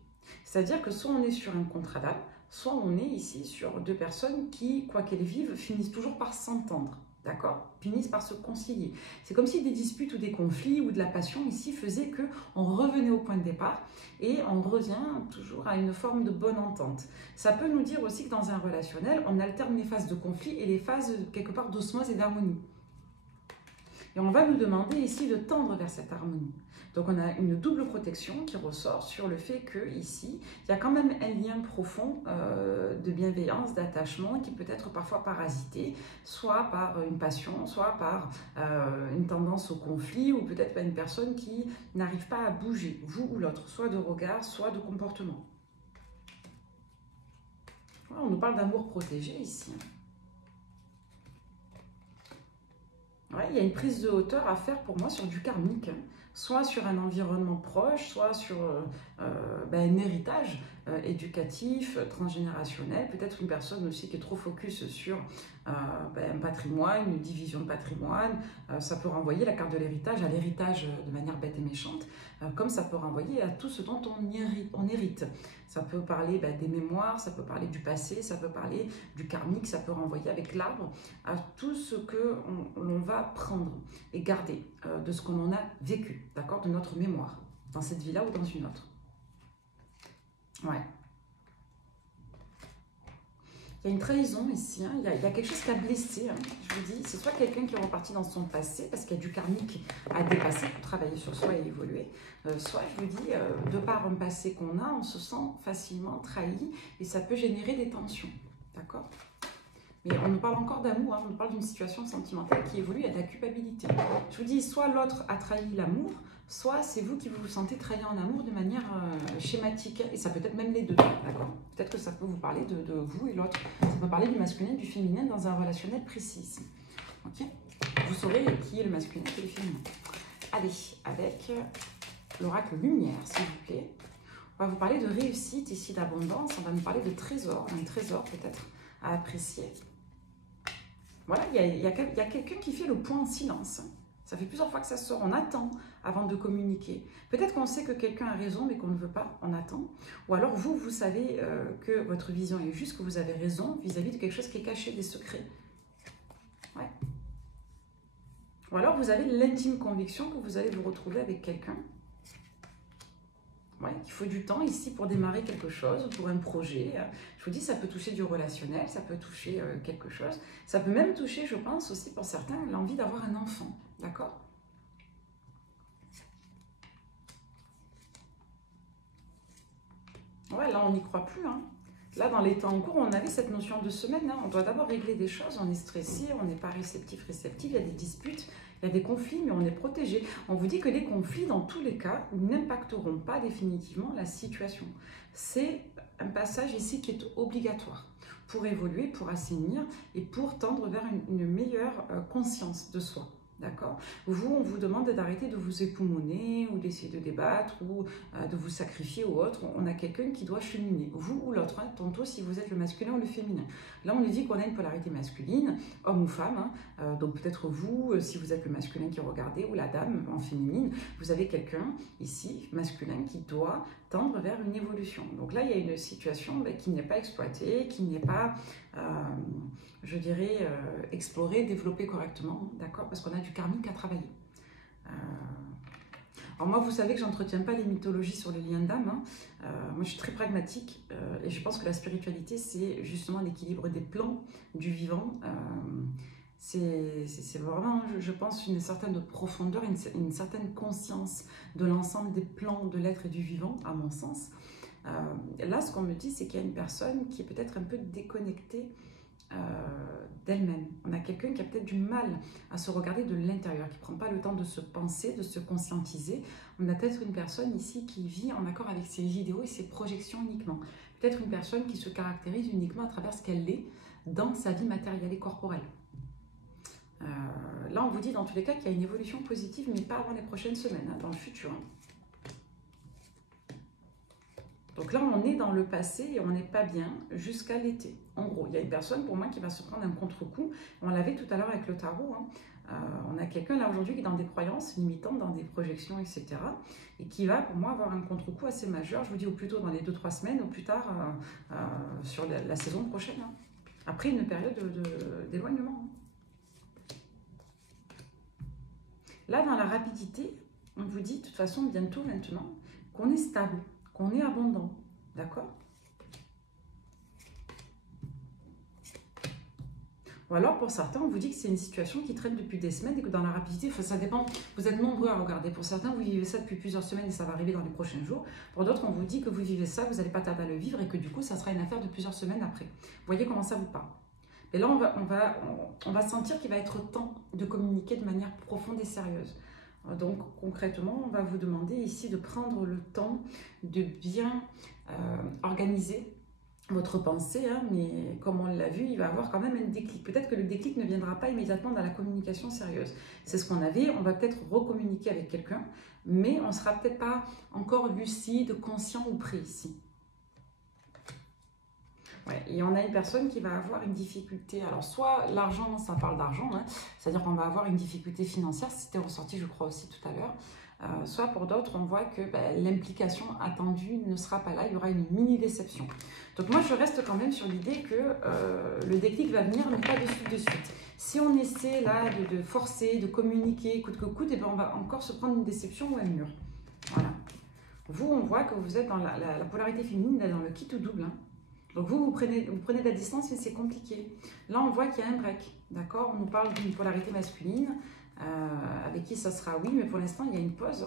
C'est-à-dire que soit on est sur un contrat d'âme, soit on est ici sur deux personnes qui, quoi qu'elles vivent, finissent toujours par s'entendre. D'accord? Finissent par se concilier. C'est comme si des disputes ou des conflits ou de la passion ici faisaient qu'on revenait au point de départ et on revient toujours à une forme de bonne entente. Ça peut nous dire aussi que dans un relationnel, on alterne les phases de conflit et les phases quelque part d'osmose et d'harmonie. Et on va nous demander ici de tendre vers cette harmonie. Donc on a une double protection qui ressort sur le fait qu'ici, il y a quand même un lien profond de bienveillance, d'attachement qui peut être parfois parasité, soit par une passion, soit par une tendance au conflit, ou peut-être par une personne qui n'arrive pas à bouger, vous ou l'autre, soit de regard, soit de comportement. Voilà, on nous parle d'amour protégé ici. Ouais, il y a une prise de hauteur à faire pour moi sur du karmique, soit sur un environnement proche, soit sur un héritage éducatif, transgénérationnel, peut-être une personne aussi qui est trop focus sur un patrimoine, une division de patrimoine, ça peut renvoyer la carte de l'héritage à l'héritage de manière bête et méchante, comme ça peut renvoyer à tout ce dont on hérite. Ça peut parler des mémoires, ça peut parler du passé, ça peut parler du karmique, ça peut renvoyer avec l'arbre à tout ce que l'on va prendre et garder de ce que l'on a vécu, d'accord, de notre mémoire, dans cette vie-là ou dans une autre. Ouais. Il y a une trahison ici, hein. Il y a quelque chose qui a blessé, hein. Je vous dis, c'est soit quelqu'un qui est reparti dans son passé, parce qu'il y a du karmique à dépasser pour travailler sur soi et évoluer, soit, je vous dis, de par un passé qu'on a, on se sent facilement trahi et ça peut générer des tensions, d'accord ? Mais on nous parle encore d'amour, hein. On nous parle d'une situation sentimentale qui évolue, il y a de la culpabilité. Je vous dis, soit l'autre a trahi l'amour, soit c'est vous qui vous sentez trahi en amour de manière schématique. Et ça peut être même les deux, d'accord? Peut-être que ça peut vous parler de vous et l'autre. Ça peut parler du masculin et du féminin dans un relationnel précis. Ok? Vous saurez qui est le masculin et le féminin. Allez, avec l'oracle lumière, s'il vous plaît. On va vous parler de réussite ici, d'abondance. On va nous parler de trésor, un trésor peut-être à apprécier. Voilà, il y a quelqu'un qui fait le point en silence. Ça fait plusieurs fois que ça sort. On attend avant de communiquer. Peut-être qu'on sait que quelqu'un a raison, mais qu'on ne veut pas. On attend. Ou alors, vous savez que votre vision est juste, que vous avez raison vis-à-vis de quelque chose qui est caché, des secrets. Ouais. Ou alors, vous avez l'intime conviction que vous allez vous retrouver avec quelqu'un. Ouais, il faut du temps ici pour démarrer quelque chose, pour un projet. Je vous dis, ça peut toucher du relationnel, ça peut toucher quelque chose. Ça peut même toucher, je pense aussi pour certains, l'envie d'avoir un enfant. D'accord? Ouais, là, on n'y croit plus. Hein. Là, dans les temps en cours, on avait cette notion de semaine. Hein. On doit d'abord régler des choses. On est stressé, on n'est pas réceptif. Il y a des disputes, il y a des conflits, mais on est protégé. On vous dit que les conflits, dans tous les cas, n'impacteront pas définitivement la situation. C'est un passage ici qui est obligatoire pour évoluer, pour assainir et pour tendre vers une meilleure conscience de soi. D'accord? Vous, on vous demande d'arrêter de vous époumoner ou d'essayer de débattre ou de vous sacrifier ou autre. On a quelqu'un qui doit cheminer, vous ou l'autre, hein, tantôt si vous êtes le masculin ou le féminin. Là, on nous dit qu'on a une polarité masculine, homme ou femme. Hein, donc peut-être vous, si vous êtes le masculin qui regardez ou la dame en féminine, vous avez quelqu'un ici, masculin, qui doit tendre vers une évolution. Donc là, il y a une situation qui n'est pas exploitée, qui n'est pas... je dirais, explorer, développer correctement, d'accord? Parce qu'on a du karmique à travailler. Alors moi, vous savez que je n'entretiens pas les mythologies sur les liens d'âme. Hein. Moi, je suis très pragmatique et je pense que la spiritualité, c'est justement l'équilibre des plans du vivant. C'est vraiment, je pense, une certaine profondeur, une certaine conscience de l'ensemble des plans de l'être et du vivant, à mon sens. Là, ce qu'on me dit, c'est qu'il y a une personne qui est peut-être un peu déconnectée d'elle-même. On a quelqu'un qui a peut-être du mal à se regarder de l'intérieur, qui ne prend pas le temps de se penser, de se conscientiser. On a peut-être une personne ici qui vit en accord avec ses idéaux et ses projections uniquement. Peut-être une personne qui se caractérise uniquement à travers ce qu'elle est dans sa vie matérielle et corporelle. Là, on vous dit dans tous les cas qu'il y a une évolution positive, mais pas avant les prochaines semaines, hein, dans le futur. Hein. Donc là, on est dans le passé et on n'est pas bien jusqu'à l'été. En gros, il y a une personne pour moi qui va se prendre un contre-coup. On l'avait tout à l'heure avec le tarot. Hein. On a quelqu'un là aujourd'hui qui est dans des croyances limitantes, dans des projections, etc. Et qui va pour moi avoir un contre-coup assez majeur. Je vous dis au plus tôt dans les 2-3 semaines, au plus tard sur la saison prochaine. Hein. Après une période d'éloignement. Hein. Là, dans la rapidité, on vous dit de toute façon bientôt maintenant qu'on est stable, qu'on est abondant, d'accord? Ou alors pour certains, on vous dit que c'est une situation qui traîne depuis des semaines et que dans la rapidité, ça dépend, vous êtes nombreux à regarder. Pour certains, vous vivez ça depuis plusieurs semaines et ça va arriver dans les prochains jours. Pour d'autres, on vous dit que vous vivez ça, vous n'allez pas tarder à le vivre et que du coup, ça sera une affaire de plusieurs semaines après. Vous voyez comment ça vous parle? Et là, on va sentir qu'il va être temps de communiquer de manière profonde et sérieuse. Donc concrètement, on va vous demander ici de prendre le temps de bien organiser votre pensée, hein, mais comme on l'a vu, il va y avoir quand même un déclic. Peut-être que le déclic ne viendra pas immédiatement dans la communication sérieuse. C'est ce qu'on avait, on va peut-être recommuniquer avec quelqu'un, mais on ne sera peut-être pas encore lucide, conscient ou prêt ici. Ouais, et on a une personne qui va avoir une difficulté. Alors, soit l'argent, ça parle d'argent, hein, c'est-à-dire qu'on va avoir une difficulté financière, c'était ressorti, je crois, aussi tout à l'heure. Soit pour d'autres, on voit que l'implication attendue ne sera pas là, il y aura une mini-déception. Donc moi, je reste quand même sur l'idée que le déclic va venir, mais pas de suite. Si on essaie là de forcer, de communiquer coûte que coûte, et on va encore se prendre une déception ou un mur. Voilà. Vous, on voit que vous êtes dans la polarité féminine, dans le quitte ou double, hein. Donc vous prenez de la distance, mais c'est compliqué. Là, on voit qu'il y a un break, d'accord? On nous parle d'une polarité masculine, avec qui ça sera oui, mais pour l'instant, il y a une pause.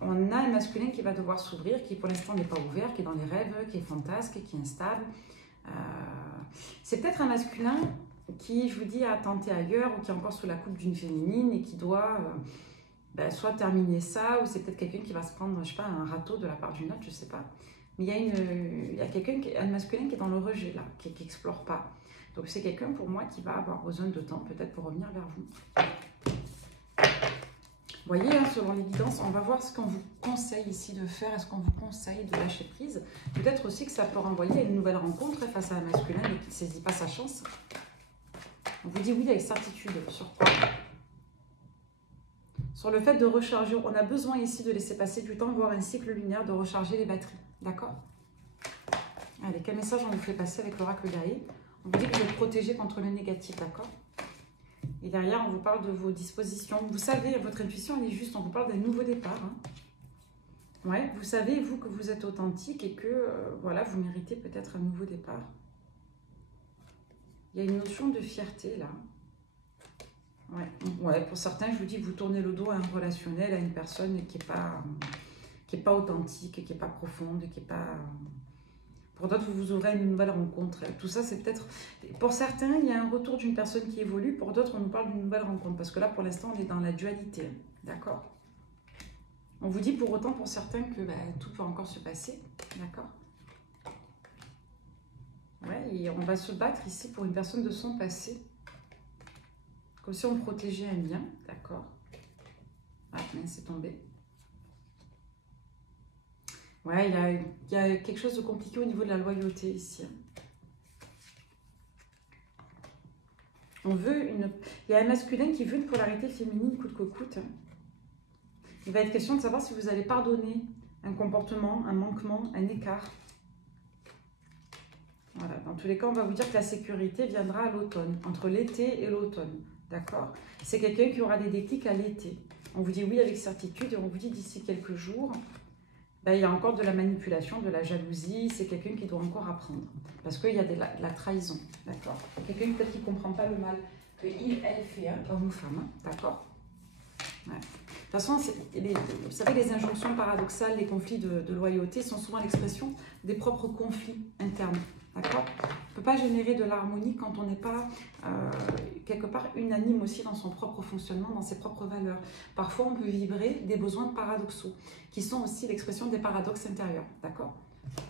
On a un masculin qui va devoir s'ouvrir, qui pour l'instant n'est pas ouvert, qui est dans les rêves, qui est fantasque, qui est instable. C'est peut-être un masculin qui, je vous dis, a tenté ailleurs, ou qui est encore sous la coupe d'une féminine, et qui doit soit terminer ça, ou c'est peut-être quelqu'un qui va se prendre, je sais pas, un râteau de la part d'une autre, je sais pas. Mais il y a quelqu'un, un masculin qui est dans le rejet là, qui n'explore pas. Donc c'est quelqu'un pour moi qui va avoir besoin de temps peut-être pour revenir vers vous. Vous voyez, hein, selon l'évidence, on va voir ce qu'on vous conseille ici de faire. Est-ce qu'on vous conseille de lâcher prise? Peut-être aussi que ça peut renvoyer à une nouvelle rencontre face à un masculin et qui ne saisit pas sa chance. On vous dit oui avec certitude. Sur quoi? Sur le fait de recharger. On a besoin ici de laisser passer du temps, voire un cycle lunaire, de recharger les batteries. D'accord? Allez, quel message on vous fait passer avec l'oracle guerrier? On vous dit que vous êtes protégé contre le négatif, d'accord? Et derrière, on vous parle de vos dispositions. Vous savez, votre intuition, elle est juste. On vous parle d'un nouveau départ. Hein. Ouais, vous savez, vous, que vous êtes authentique et que, voilà, vous méritez peut-être un nouveau départ. Il y a une notion de fierté, là. Ouais. Ouais, pour certains, je vous dis, vous tournez le dos à un relationnel, à une personne qui est pas authentique, qui n'est pas profonde, qui n'est pas... Pour d'autres, vous aurez une nouvelle rencontre. Tout ça, c'est peut-être... Pour certains, il y a un retour d'une personne qui évolue. Pour d'autres, on nous parle d'une nouvelle rencontre. Parce que là, pour l'instant, on est dans la dualité. D'accord? On vous dit pour autant, pour certains, que tout peut encore se passer. D'accord? Ouais, et on va se battre ici pour une personne de son passé. Comme si on protégeait un lien. D'accord? Ah, c'est tombé. Ouais, il y a quelque chose de compliqué au niveau de la loyauté ici. Il y a un masculin qui veut une polarité féminine coûte que coûte. Il va être question de savoir si vous allez pardonner un comportement, un manquement, un écart. Voilà, dans tous les cas, on va vous dire que la sécurité viendra à l'automne, entre l'été et l'automne. D'accord? C'est quelqu'un qui aura des déclics à l'été. On vous dit oui avec certitude et on vous dit d'ici quelques jours, il y a encore de la manipulation, de la jalousie. C'est quelqu'un qui doit encore apprendre. Parce qu'il y a de la trahison. D'accord? Quelqu'un peut-être qui ne comprend pas le mal qu'il, elle fait, homme ou femme. D'accord? Ouais. De toute façon, vous savez, les injonctions paradoxales, les conflits de loyauté sont souvent l'expression des propres conflits internes. D'accord? On ne peut pas générer de l'harmonie quand on n'est pas quelque part unanime aussi dans son propre fonctionnement, dans ses propres valeurs. Parfois, on peut vibrer des besoins paradoxaux, qui sont aussi l'expression des paradoxes intérieurs. D'accord?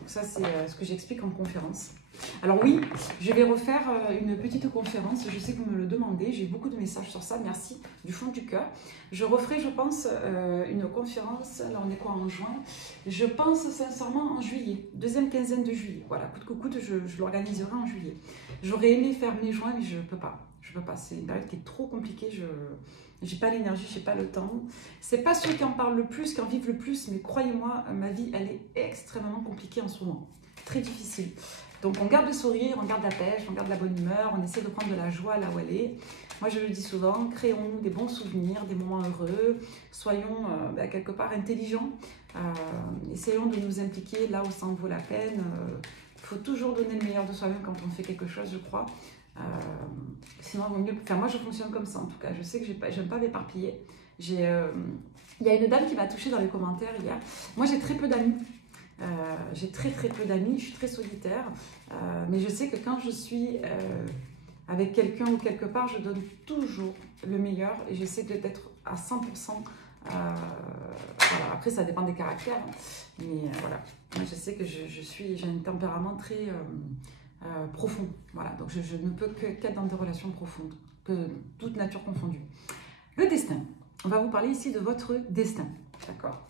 Donc ça, c'est ce que j'explique en conférence. Alors oui, je vais refaire une petite conférence. Je sais que vous me le demandez. J'ai eu beaucoup de messages sur ça. Merci du fond du cœur. Je referai, je pense, une conférence. Là, on est quoi, en juin? Je pense sincèrement en juillet. Deuxième quinzaine de juillet. Voilà, coûte que coûte, je l'organiserai en juillet. J'aurais aimé faire mai-juin, mais je ne peux pas. Je peux pas. C'est une période qui est trop compliquée. J'ai pas l'énergie, j'ai pas le temps. C'est pas ceux qui en parlent le plus, qui en vivent le plus, mais croyez-moi, ma vie, elle est extrêmement compliquée en ce moment. Très difficile. Donc on garde le sourire, on garde la pêche, on garde la bonne humeur, on essaie de prendre de la joie là où elle est. Moi je le dis souvent, créons-nous des bons souvenirs, des moments heureux, soyons quelque part intelligents, essayons de nous impliquer là où ça en vaut la peine. Il faut toujours donner le meilleur de soi-même quand on fait quelque chose, je crois. Sinon, il vaut mieux... Enfin, moi je fonctionne comme ça en tout cas. Je sais que j'aime pas m'éparpiller. Il y a une dame qui m'a touchée dans les commentaires hier. Moi j'ai très peu d'amis. J'ai très peu d'amis, je suis très solitaire, mais je sais que quand je suis avec quelqu'un ou quelque part, je donne toujours le meilleur et j'essaie d'être à 100%. Voilà. Après, ça dépend des caractères, mais voilà. Moi, je sais que j'ai un tempérament très profond, voilà. Donc, je ne peux qu'être dans des relations profondes, que toute nature confondue. Le destin. On va vous parler ici de votre destin, d'accord ?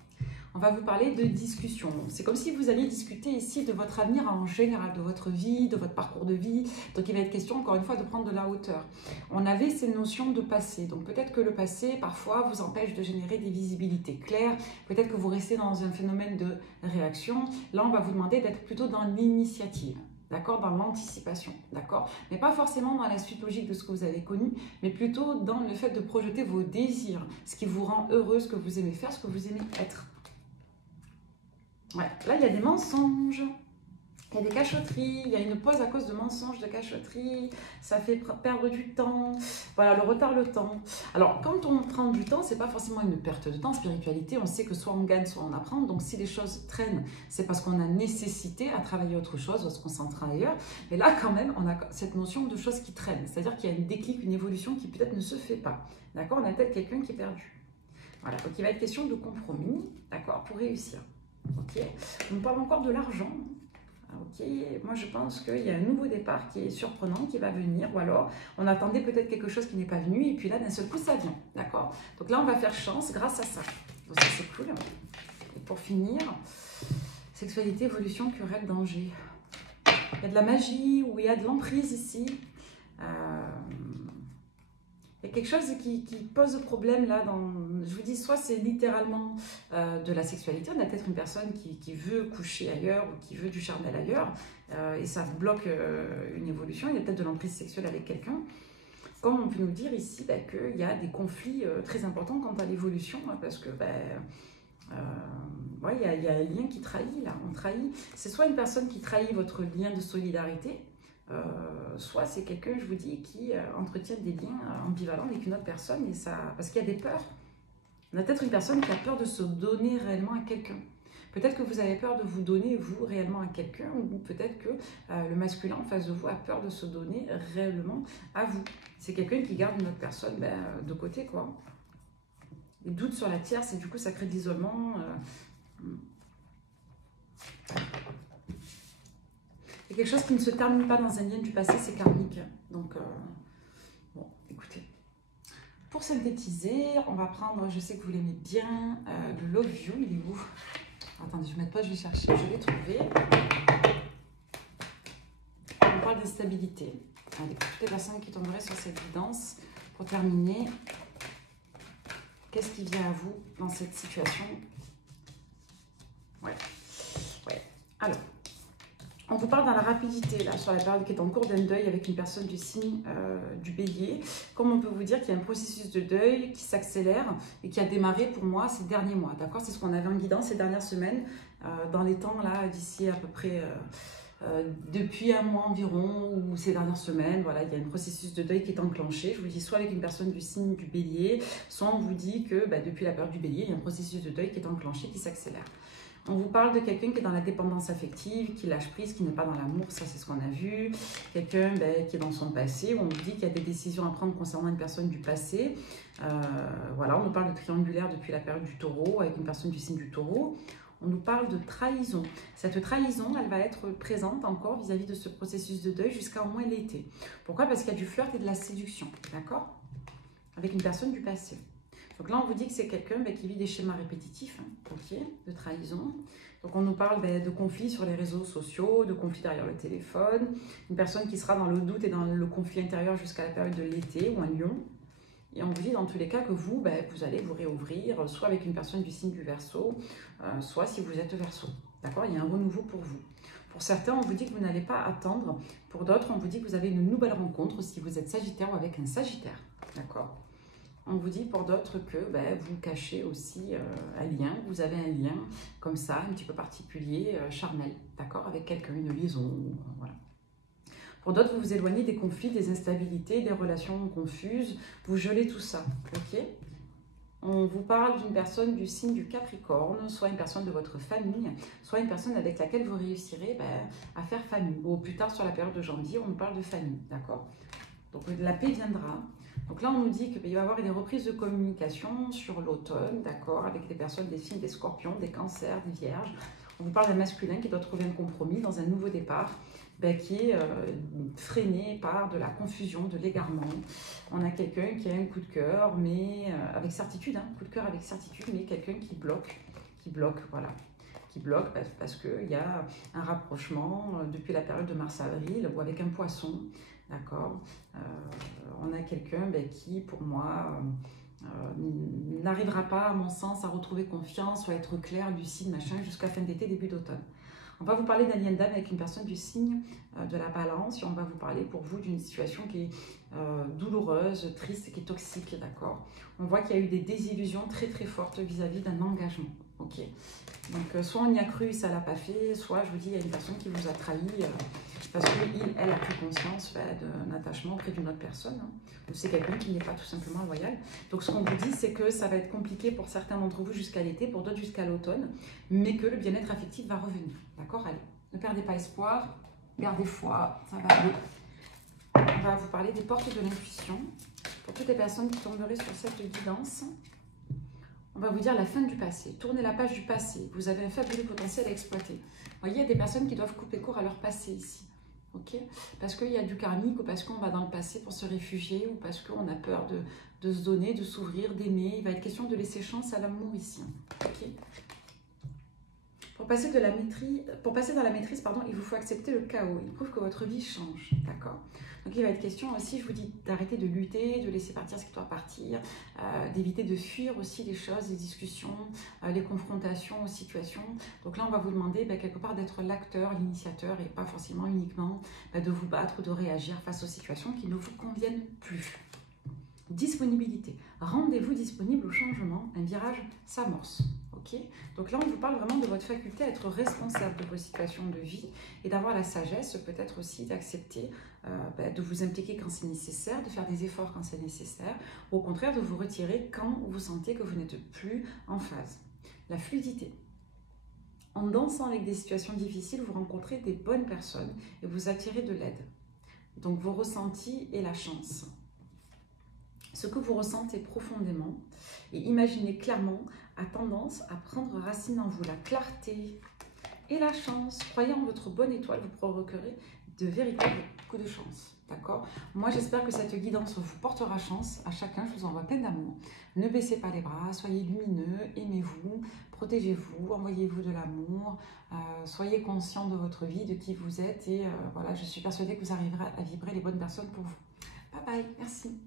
On va vous parler de discussion. C'est comme si vous alliez discuter ici de votre avenir en général, de votre vie, de votre parcours de vie. Donc, il va être question, encore une fois, de prendre de la hauteur. On avait ces notions de passé. Donc, peut-être que le passé, parfois, vous empêche de générer des visibilités claires. Peut-être que vous restez dans un phénomène de réaction. Là, on va vous demander d'être plutôt dans l'initiative. D'accord, dans l'anticipation, d'accord, mais pas forcément dans la suite logique de ce que vous avez connu, mais plutôt dans le fait de projeter vos désirs, ce qui vous rend heureux, ce que vous aimez faire, ce que vous aimez être. Ouais, là, il y a des mensonges, il y a des cachotteries, il y a une pause à cause de mensonges, de cachotteries, ça fait perdre du temps, voilà, le retard, le temps. Alors, quand on prend du temps, c'est pas forcément une perte de temps. En spiritualité, on sait que soit on gagne, soit on apprend. Donc, si les choses traînent, c'est parce qu'on a nécessité à travailler autre chose, à se concentrer ailleurs. Mais là, quand même, on a cette notion de choses qui traînent. C'est-à-dire qu'il y a une déclic, une évolution qui peut-être ne se fait pas. D'accord? On a peut-être quelqu'un qui est perdu. Voilà, donc il va être question de compromis, d'accord, pour réussir. Ok, on parle encore de l'argent. Ok, moi je pense qu'il y a un nouveau départ qui est surprenant, qui va venir, ou alors on attendait peut-être quelque chose qui n'est pas venu, et puis là d'un seul coup ça vient, d'accord. Donc là on va faire chance grâce à ça. Donc ça c'est cool. Et pour finir, sexualité, évolution, querelle, danger. Il y a de la magie, ou il y a de l'emprise ici. Il y a quelque chose qui pose problème là, je vous dis, soit c'est littéralement de la sexualité, on a peut-être une personne qui veut coucher ailleurs ou qui veut du charnel ailleurs, et ça bloque une évolution, il y a peut-être de l'emprise sexuelle avec quelqu'un. Comme on peut nous dire ici qu'il y a des conflits très importants quant à l'évolution, parce que Ouais, il y a un lien qui trahit là, on trahit. C'est soit une personne qui trahit votre lien de solidarité, soit c'est quelqu'un, je vous dis, qui entretient des liens ambivalents avec une autre personne, et ça, parce qu'il y a des peurs. On a peut-être une personne qui a peur de se donner réellement à quelqu'un. Peut-être que vous avez peur de vous donner, vous, réellement à quelqu'un, ou peut-être que le masculin en face de vous a peur de se donner réellement à vous. C'est quelqu'un qui garde une autre personne de côté, quoi. Les doutes sur la tierce, et du coup, ça crée de l'isolement. Il y a quelque chose qui ne se termine pas dans un lien du passé, c'est karmique. Donc, bon, écoutez. Pour synthétiser, on va prendre, je sais que vous l'aimez bien, le Love You, il est où? Attendez, je vais mettre pas, je vais chercher, je l'ai trouvé. On parle d'instabilité. Allez, pour toutes les personnes qui tomberaient sur cette guidance, pour terminer, qu'est-ce qui vient à vous dans cette situation? Ouais. Alors, on vous parle dans la rapidité, là, sur la période qui est en cours d'un deuil avec une personne du signe du Bélier. Comme on peut vous dire qu'il y a un processus de deuil qui s'accélère et qui a démarré pour moi ces derniers mois, d'accord? C'est ce qu'on avait en guidance ces dernières semaines, dans les temps, là, d'ici à peu près... depuis un mois environ, ou ces dernières semaines, voilà, il y a un processus de deuil qui est enclenché. Je vous dis soit avec une personne du signe du Bélier, soit on vous dit que depuis la période du Bélier, il y a un processus de deuil qui est enclenché, qui s'accélère. On vous parle de quelqu'un qui est dans la dépendance affective, qui lâche prise, qui n'est pas dans l'amour, ça c'est ce qu'on a vu. Quelqu'un qui est dans son passé, où on vous dit qu'il y a des décisions à prendre concernant une personne du passé. Voilà, on nous parle de triangulaire depuis la période du Taureau, avec une personne du signe du Taureau. On nous parle de trahison. Cette trahison, elle va être présente encore vis-à-vis de ce processus de deuil jusqu'à au moins l'été. Pourquoi? Parce qu'il y a du flirt et de la séduction, d'accord? Avec une personne du passé. Donc là, on vous dit que c'est quelqu'un qui vit des schémas répétitifs, ok, de trahison. Donc on nous parle de conflits sur les réseaux sociaux, de conflits derrière le téléphone, une personne qui sera dans le doute et dans le conflit intérieur jusqu'à la période de l'été, ou un lion. Et on vous dit dans tous les cas que vous, vous allez vous réouvrir, soit avec une personne du signe du Verseau, soit si vous êtes Verseau. D'accord? Il y a un renouveau pour vous. Pour certains, on vous dit que vous n'allez pas attendre. Pour d'autres, on vous dit que vous avez une nouvelle rencontre si vous êtes Sagittaire ou avec un Sagittaire. D'accord? On vous dit pour d'autres que vous cachez aussi un lien, vous avez un lien comme ça, un petit peu particulier, charnel, d'accord, avec quelqu'un, une liaison, voilà. Pour d'autres, vous vous éloignez des conflits, des instabilités, des relations confuses, vous gelez tout ça, ok? On vous parle d'une personne du signe du Capricorne, soit une personne de votre famille, soit une personne avec laquelle vous réussirez à faire famille. Ou plus tard, sur la période de janvier, on nous parle de famille, d'accord? Donc la paix viendra. Donc là, on nous dit qu'il va y avoir des reprises de communication sur l'automne, d'accord, avec des personnes, des signes, des scorpions, des cancers, des vierges. On vous parle d'un masculin qui doit trouver un compromis dans un nouveau départ, qui est freiné par de la confusion, de l'égarement. On a quelqu'un qui a un coup de cœur, mais avec certitude, coup de cœur avec certitude, mais quelqu'un qui bloque, voilà. Qui bloque parce qu'il y a un rapprochement depuis la période de mars-avril, ou avec un poisson. D'accord, on a quelqu'un qui, pour moi, n'arrivera pas, à mon sens, à retrouver confiance ou à être clair, lucide, machin, jusqu'à fin d'été, début d'automne. On va vous parler d'un lien d'âme avec une personne du signe de la Balance, et on va vous parler pour vous d'une situation qui est douloureuse, triste, qui est toxique, d'accord. On voit qu'il y a eu des désillusions très très fortes vis-à-vis d'un engagement, ok. Donc soit on y a cru, ça l'a pas fait, soit je vous dis, il y a une personne qui vous a trahi parce qu'elle a pris conscience d'un attachement auprès d'une autre personne. Ou c'est quelqu'un qui n'est pas tout simplement loyal. Donc ce qu'on vous dit, c'est que ça va être compliqué pour certains d'entre vous jusqu'à l'été, pour d'autres jusqu'à l'automne, mais que le bien-être affectif va revenir. D'accord? Allez, ne perdez pas espoir, gardez foi, ça va aller. On va vous parler des portes de l'intuition. Pour toutes les personnes qui tomberaient sur cette guidance, on va vous dire la fin du passé. Tournez la page du passé. Vous avez un fabuleux potentiel à exploiter. Vous voyez, il y a des personnes qui doivent couper court à leur passé ici. Okay, parce qu'il y a du karmique, ou parce qu'on va dans le passé pour se réfugier, ou parce qu'on a peur de se donner, de s'ouvrir, d'aimer. Il va être question de laisser chance à l'amour ici. Okay. Pour passer dans la maîtrise, il vous faut accepter le chaos. Il prouve que votre vie change. D'accord. Donc il va être question aussi, je vous dis, d'arrêter de lutter, de laisser partir ce qui doit partir, d'éviter de fuir aussi les choses, les discussions, les confrontations aux situations. Donc là, on va vous demander quelque part d'être l'acteur, l'initiateur, et pas forcément uniquement de vous battre ou de réagir face aux situations qui ne vous conviennent plus. Disponibilité. Rendez-vous disponible au changement. Un virage s'amorce. ok? Donc là, on vous parle vraiment de votre faculté à être responsable de vos situations de vie et d'avoir la sagesse peut-être aussi d'accepter de vous impliquer quand c'est nécessaire, de faire des efforts quand c'est nécessaire, ou au contraire de vous retirer quand vous sentez que vous n'êtes plus en phase. La fluidité. En dansant avec des situations difficiles, vous rencontrez des bonnes personnes et vous attirez de l'aide. Donc vos ressentis et la chance. Ce que vous ressentez profondément et imaginez clairement a tendance à prendre racine en vous. La clarté et la chance. Croyez en votre bonne étoile, vous provoquerez de véritables coups de chance. D'accord? Moi, j'espère que cette guidance vous portera chance. À chacun, je vous envoie plein d'amour. Ne baissez pas les bras, soyez lumineux, aimez-vous, protégez-vous, envoyez-vous de l'amour, soyez conscient de votre vie, de qui vous êtes. Et voilà, je suis persuadée que vous arriverez à vibrer les bonnes personnes pour vous. Bye bye, merci.